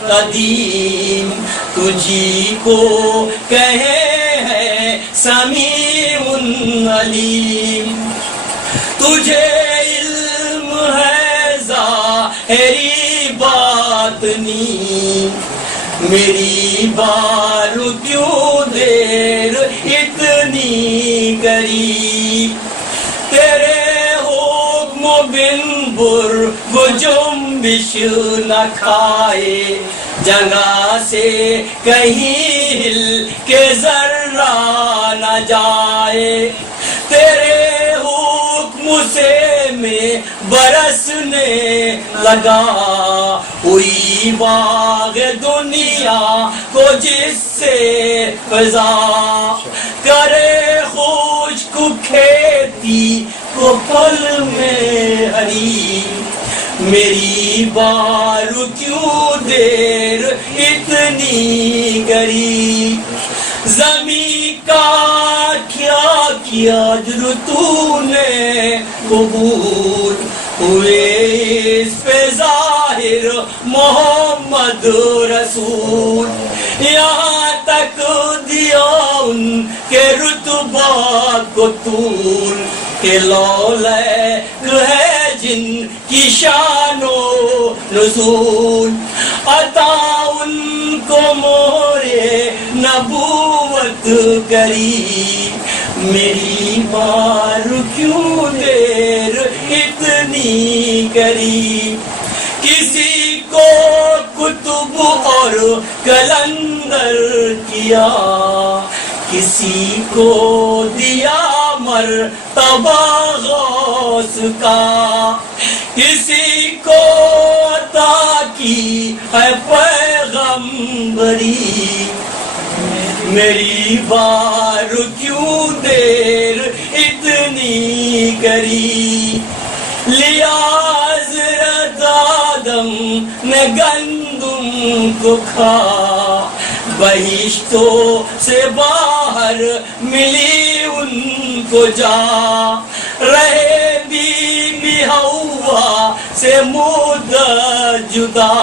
قدیم، تجھی کو کہے ہے سمیع علیم، تجھے علم ہے ظاہری باطنی، میری بار کیوں دیر اتنی کری، تیرے حکم بن بر جنبش نہ کھائے، جگہ سے کہیں ہل کے ذرہ نہ جائے، تیرے حکم سے میں برسنے لگا، ہوئی باغ دنیا کو جس سے فضا، کرے خشک کھیتی کو پل میں ہری، میری میری بار کیوں دیر اتنی کری، زمین کا کیا جو تو نے قبول ہوئے اس پہ ظاہر محمد رسول، یہاں تک دیا ان کے رتبہ کو طول کہ لولیک ہے جن کی شان و نزول، عطا ان کو مورے نبوت کری، میری بار کیوں دیر اتنی کری، کسی کو کتب اور کلندر کیا، کسی کو دیا مرتبہ غوث کا، کسی کو عطا کی ہے پیغمبری، میری بار کیوں دیر اتنی کری، لیا حضرت آدم نے گندم کو کھا، بہشتوں سے باہر ملی ان کو جا، رہے بی ہوا سے مدت جدا،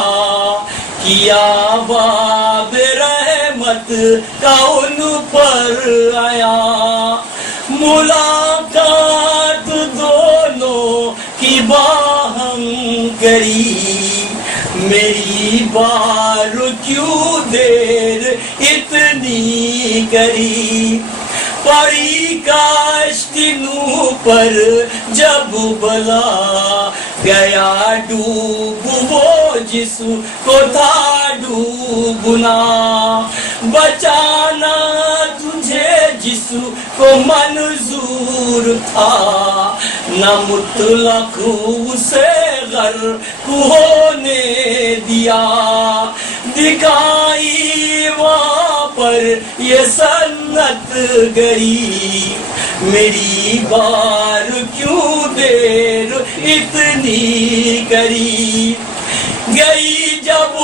کیا باب رحمت کا ان پر آیا، ملاقات دونوں کی باہم کری، میری بار کیوں دیر اتنی کری، پڑی کاشتی نوح پر جب بلا گیا ڈوب وہ جس کو تھا ڈوبنا، بچانا تجھے جس کو منظور تھا، نہ مطلق اسے غرق ہونے دیا، دکھائی وہاں پر یہ سنت گری، میری بار کیوں دیر اتنی کری، گئی جب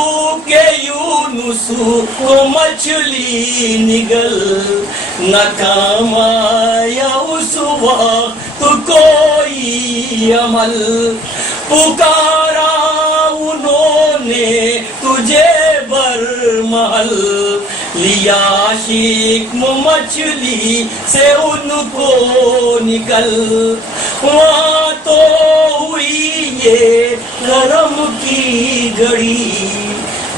کہ یونس کو مچھلی نگل، نہ کام آیا اس وقت کوئی عمل، پکارا انہوں نے تجھے برمحل، لیا شکم مچھلی سے ان کو نکل، وہاں تو ہوئی یہ کرم کی گھڑی،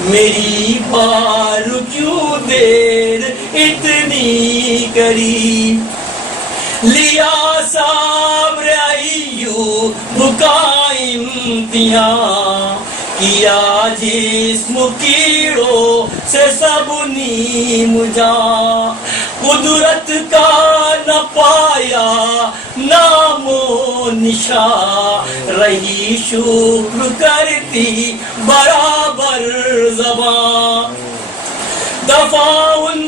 میری بار کیوں دیر اتنی کری، لیا صبر ایوب کا امتحان، کیا جسم کیڑوں سے سب نیم جاں، قدرت کا نہ پایا نام و نشان، رہی شکر کرتی برابر زبان، دفع ان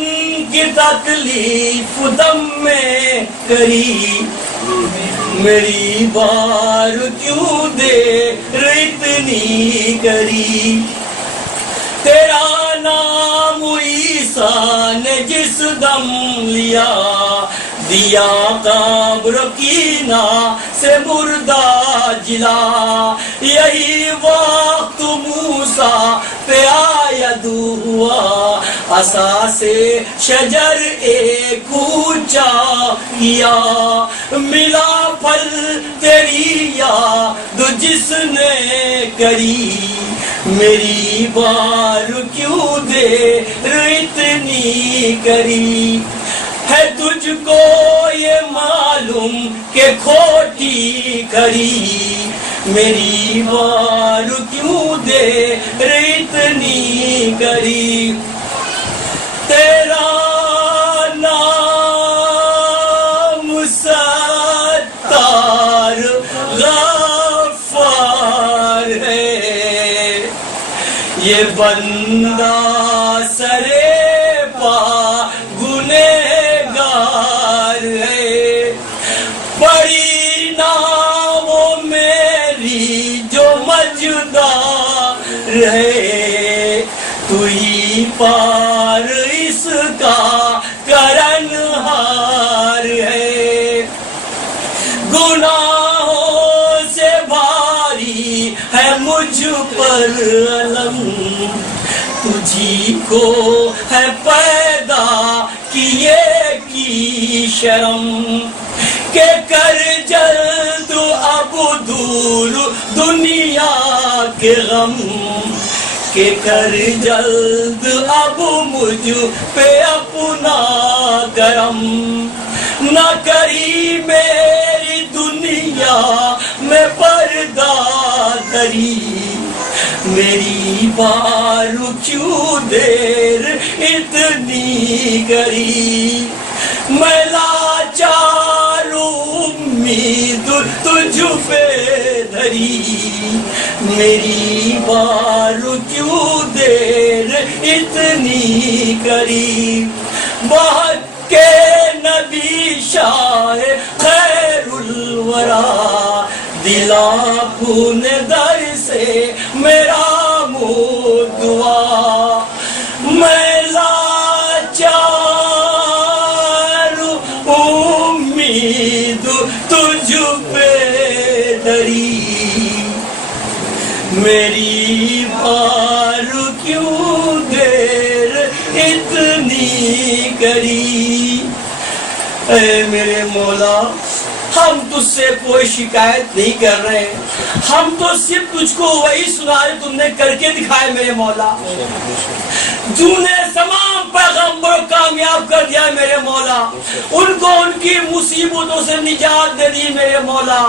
کی تکلیف دم میں کری، میری بار کیوں دیر اتنی کری، تیرا نام عیسیٰ نے جس دم لیا، دیا قبر کینا سے مردہ جلا، یہی وقت موسیٰ پہ آید ہوا، عصا سے شجر ایک اونچا کیا، ملا پھل تیری یاد جس نے کری، میری بار کیوں دیر اتنی کری، ہے تجھ کو یہ معلوم کہ کھوٹی کری، میری بار کیوں دیر اتنی کری، تیرا نام ستار غفار ہے، یہ بندہ سرے پا گنہگار ہے، بڑی نام میری جو مجدار پر علم تجھی کو ہے پیدا کیے کی شرم کہ کر جلد اب دور دنیا کے غم کہ کر جلد اب مجھ پہ اپنا کرم نہ کری میری دنیا میں پردہ دری میری بار کیوں دیر اتنی کری میں لاچار امید تجھ پہ دھری میری بار کیوں دیر اتنی کری بہت کے نبی شاہ خیر الورا دلا خون در سے میرا منہ دعا میں لاچار امید تجھ پہ دھری میری بار کیوں دیر اتنی کری اے میرے مولا ہم تجھ سے کوئی شکایت نہیں کر رہے ہم تو صرف تجھ کو وہی سنا رہے تم نے کر کے دکھائے میرے مولا جو نے تمام پیغمبروں کو کامیاب کر دیا میرے مولا ان کو ان کی مصیبتوں سے نجات دے دی میرے مولا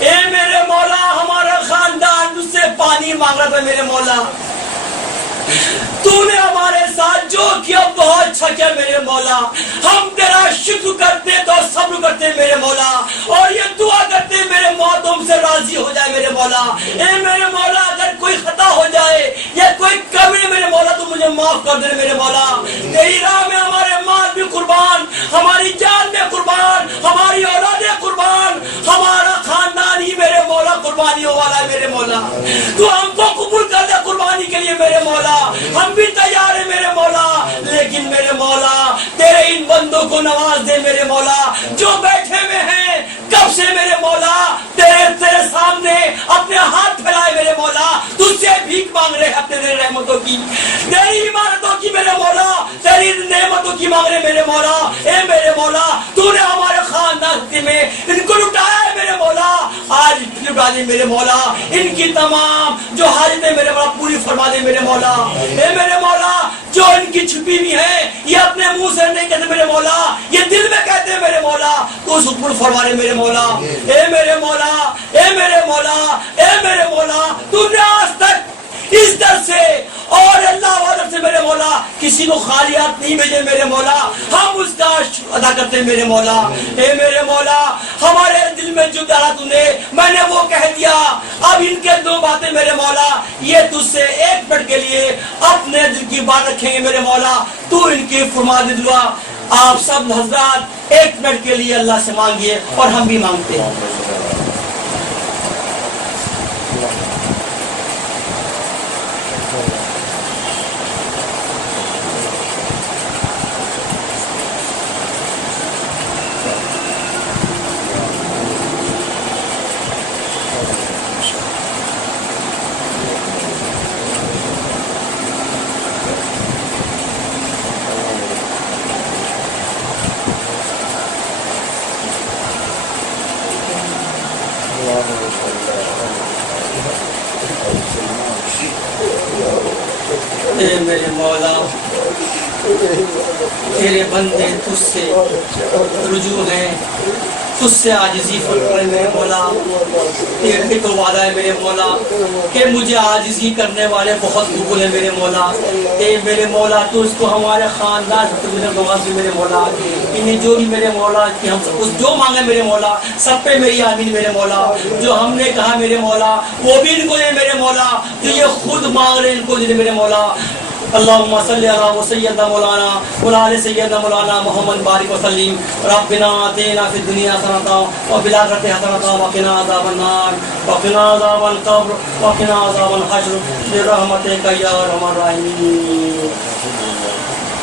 اے میرے مولا ہمارا خاندان تجھ سے پانی مانگ رہا تھا میرے مولا تو نے ہمارے ساتھ جو کیا بہت اچھا کیا میرے مولا ہم تیرا شکر کرتے تو صبر کرتے میرے مولا اور یہ دعا کرتے میرے مولا تم سے راضی ہو جائے میرے مولا اے میرے مولا اگر کوئی خطا ہو جائے یا کوئی کمی میرے مولا تو مجھے معاف کر دے میرے مولا تیری راہ میں ہمارے مال بھی قربان ہماری جان میں قربان ہماری اولادیں قربان ہمارا خاندان ہی میرے مولا قربانیوں والا ہے میرے مولا تو ہم کو قبول کر دے قربانی کے لیے میرے مولا ہم بھی تیار ہیں میرے مولا لیکن میرے مولا تیرے ان بندوں کو نواز دے میرے مولا جو بیٹھے ہوئے ہیں کب سے میرے مولا تیرے سامنے اپنے ہاتھ پھیلائے میرے مولا تجھ سے بھیک مانگ رہے اپنے تیری رحمتوں کی تیری عمارتوں کی میرے مولا تیری نعمتوں کی مانگ رہے میرے مولا اے میرے مولا تو نے ہمارے خاندان میں ان کو لٹایا ہے میرے مولا آج لٹا دے میرے مولا ان کی تمام جو حاجتیں میرے مولا پوری فرما دے میرے مولا اے میرے مولا جو ان کی چھپی ہوئی ہے یہ اپنے منہ سے نہیں کہتے میرے مولا یہ دل میں کہتے ہیں میرے مولا تو اس کو فرما دے میرے مولا اے میرے مولا اے میرے مولا اے میرے مولا تو نے آج تک اس در سے اور اللہ والے سے میرے مولا کسی کو خالیات نہیں بھیجے میرے مولا ہم اس کا شکر ادا کرتے ہیں میرے مولا اے میرے مولا ہمارے دل میں جو ڈالا تو نے میں نے وہ کہہ دیا اب ان کے دو باتیں میرے مولا یہ تجھ سے ایک منٹ کے لیے اپنے دل کی بات رکھیں گے میرے مولا تو ان کی فرما دے دعا آپ سب حضرات ایک منٹ کے لیے اللہ سے مانگیے اور ہم بھی مانگتے ہیں اے میرے مولا تیرے بندے تجھ سے رجوع ہیں تجھ سے عاجزی فرق رہے میرے مولا تیرے تو وعدہ ہے میرے مولا کہ مجھے عاجزی کرنے والے بہت قبول ہیں میرے مولا اے میرے مولا تو اس کو ہمارے خاندان سے میرے مولا انہیں جو بھی میرے مولا کہ ہم سب کچھ جو مانگے میرے مولا سب پہ میری آمین میرے مولا جو ہم نے کہا میرے مولا وہ بھی ان کو دے میرے مولا جو یہ خود مانگ رہے ان کو دے میرے مولا اللهم صل على سيدنا مولانا وعلى سيدنا مولانا محمد بارك وسلم ربنا آتنا في الدنيا حسنة وفي الآخرة حسنة وقنا عذاب النار وقنا عذاب القبر وقنا عذاب الحشر برحمتك يا ارحم الراحمين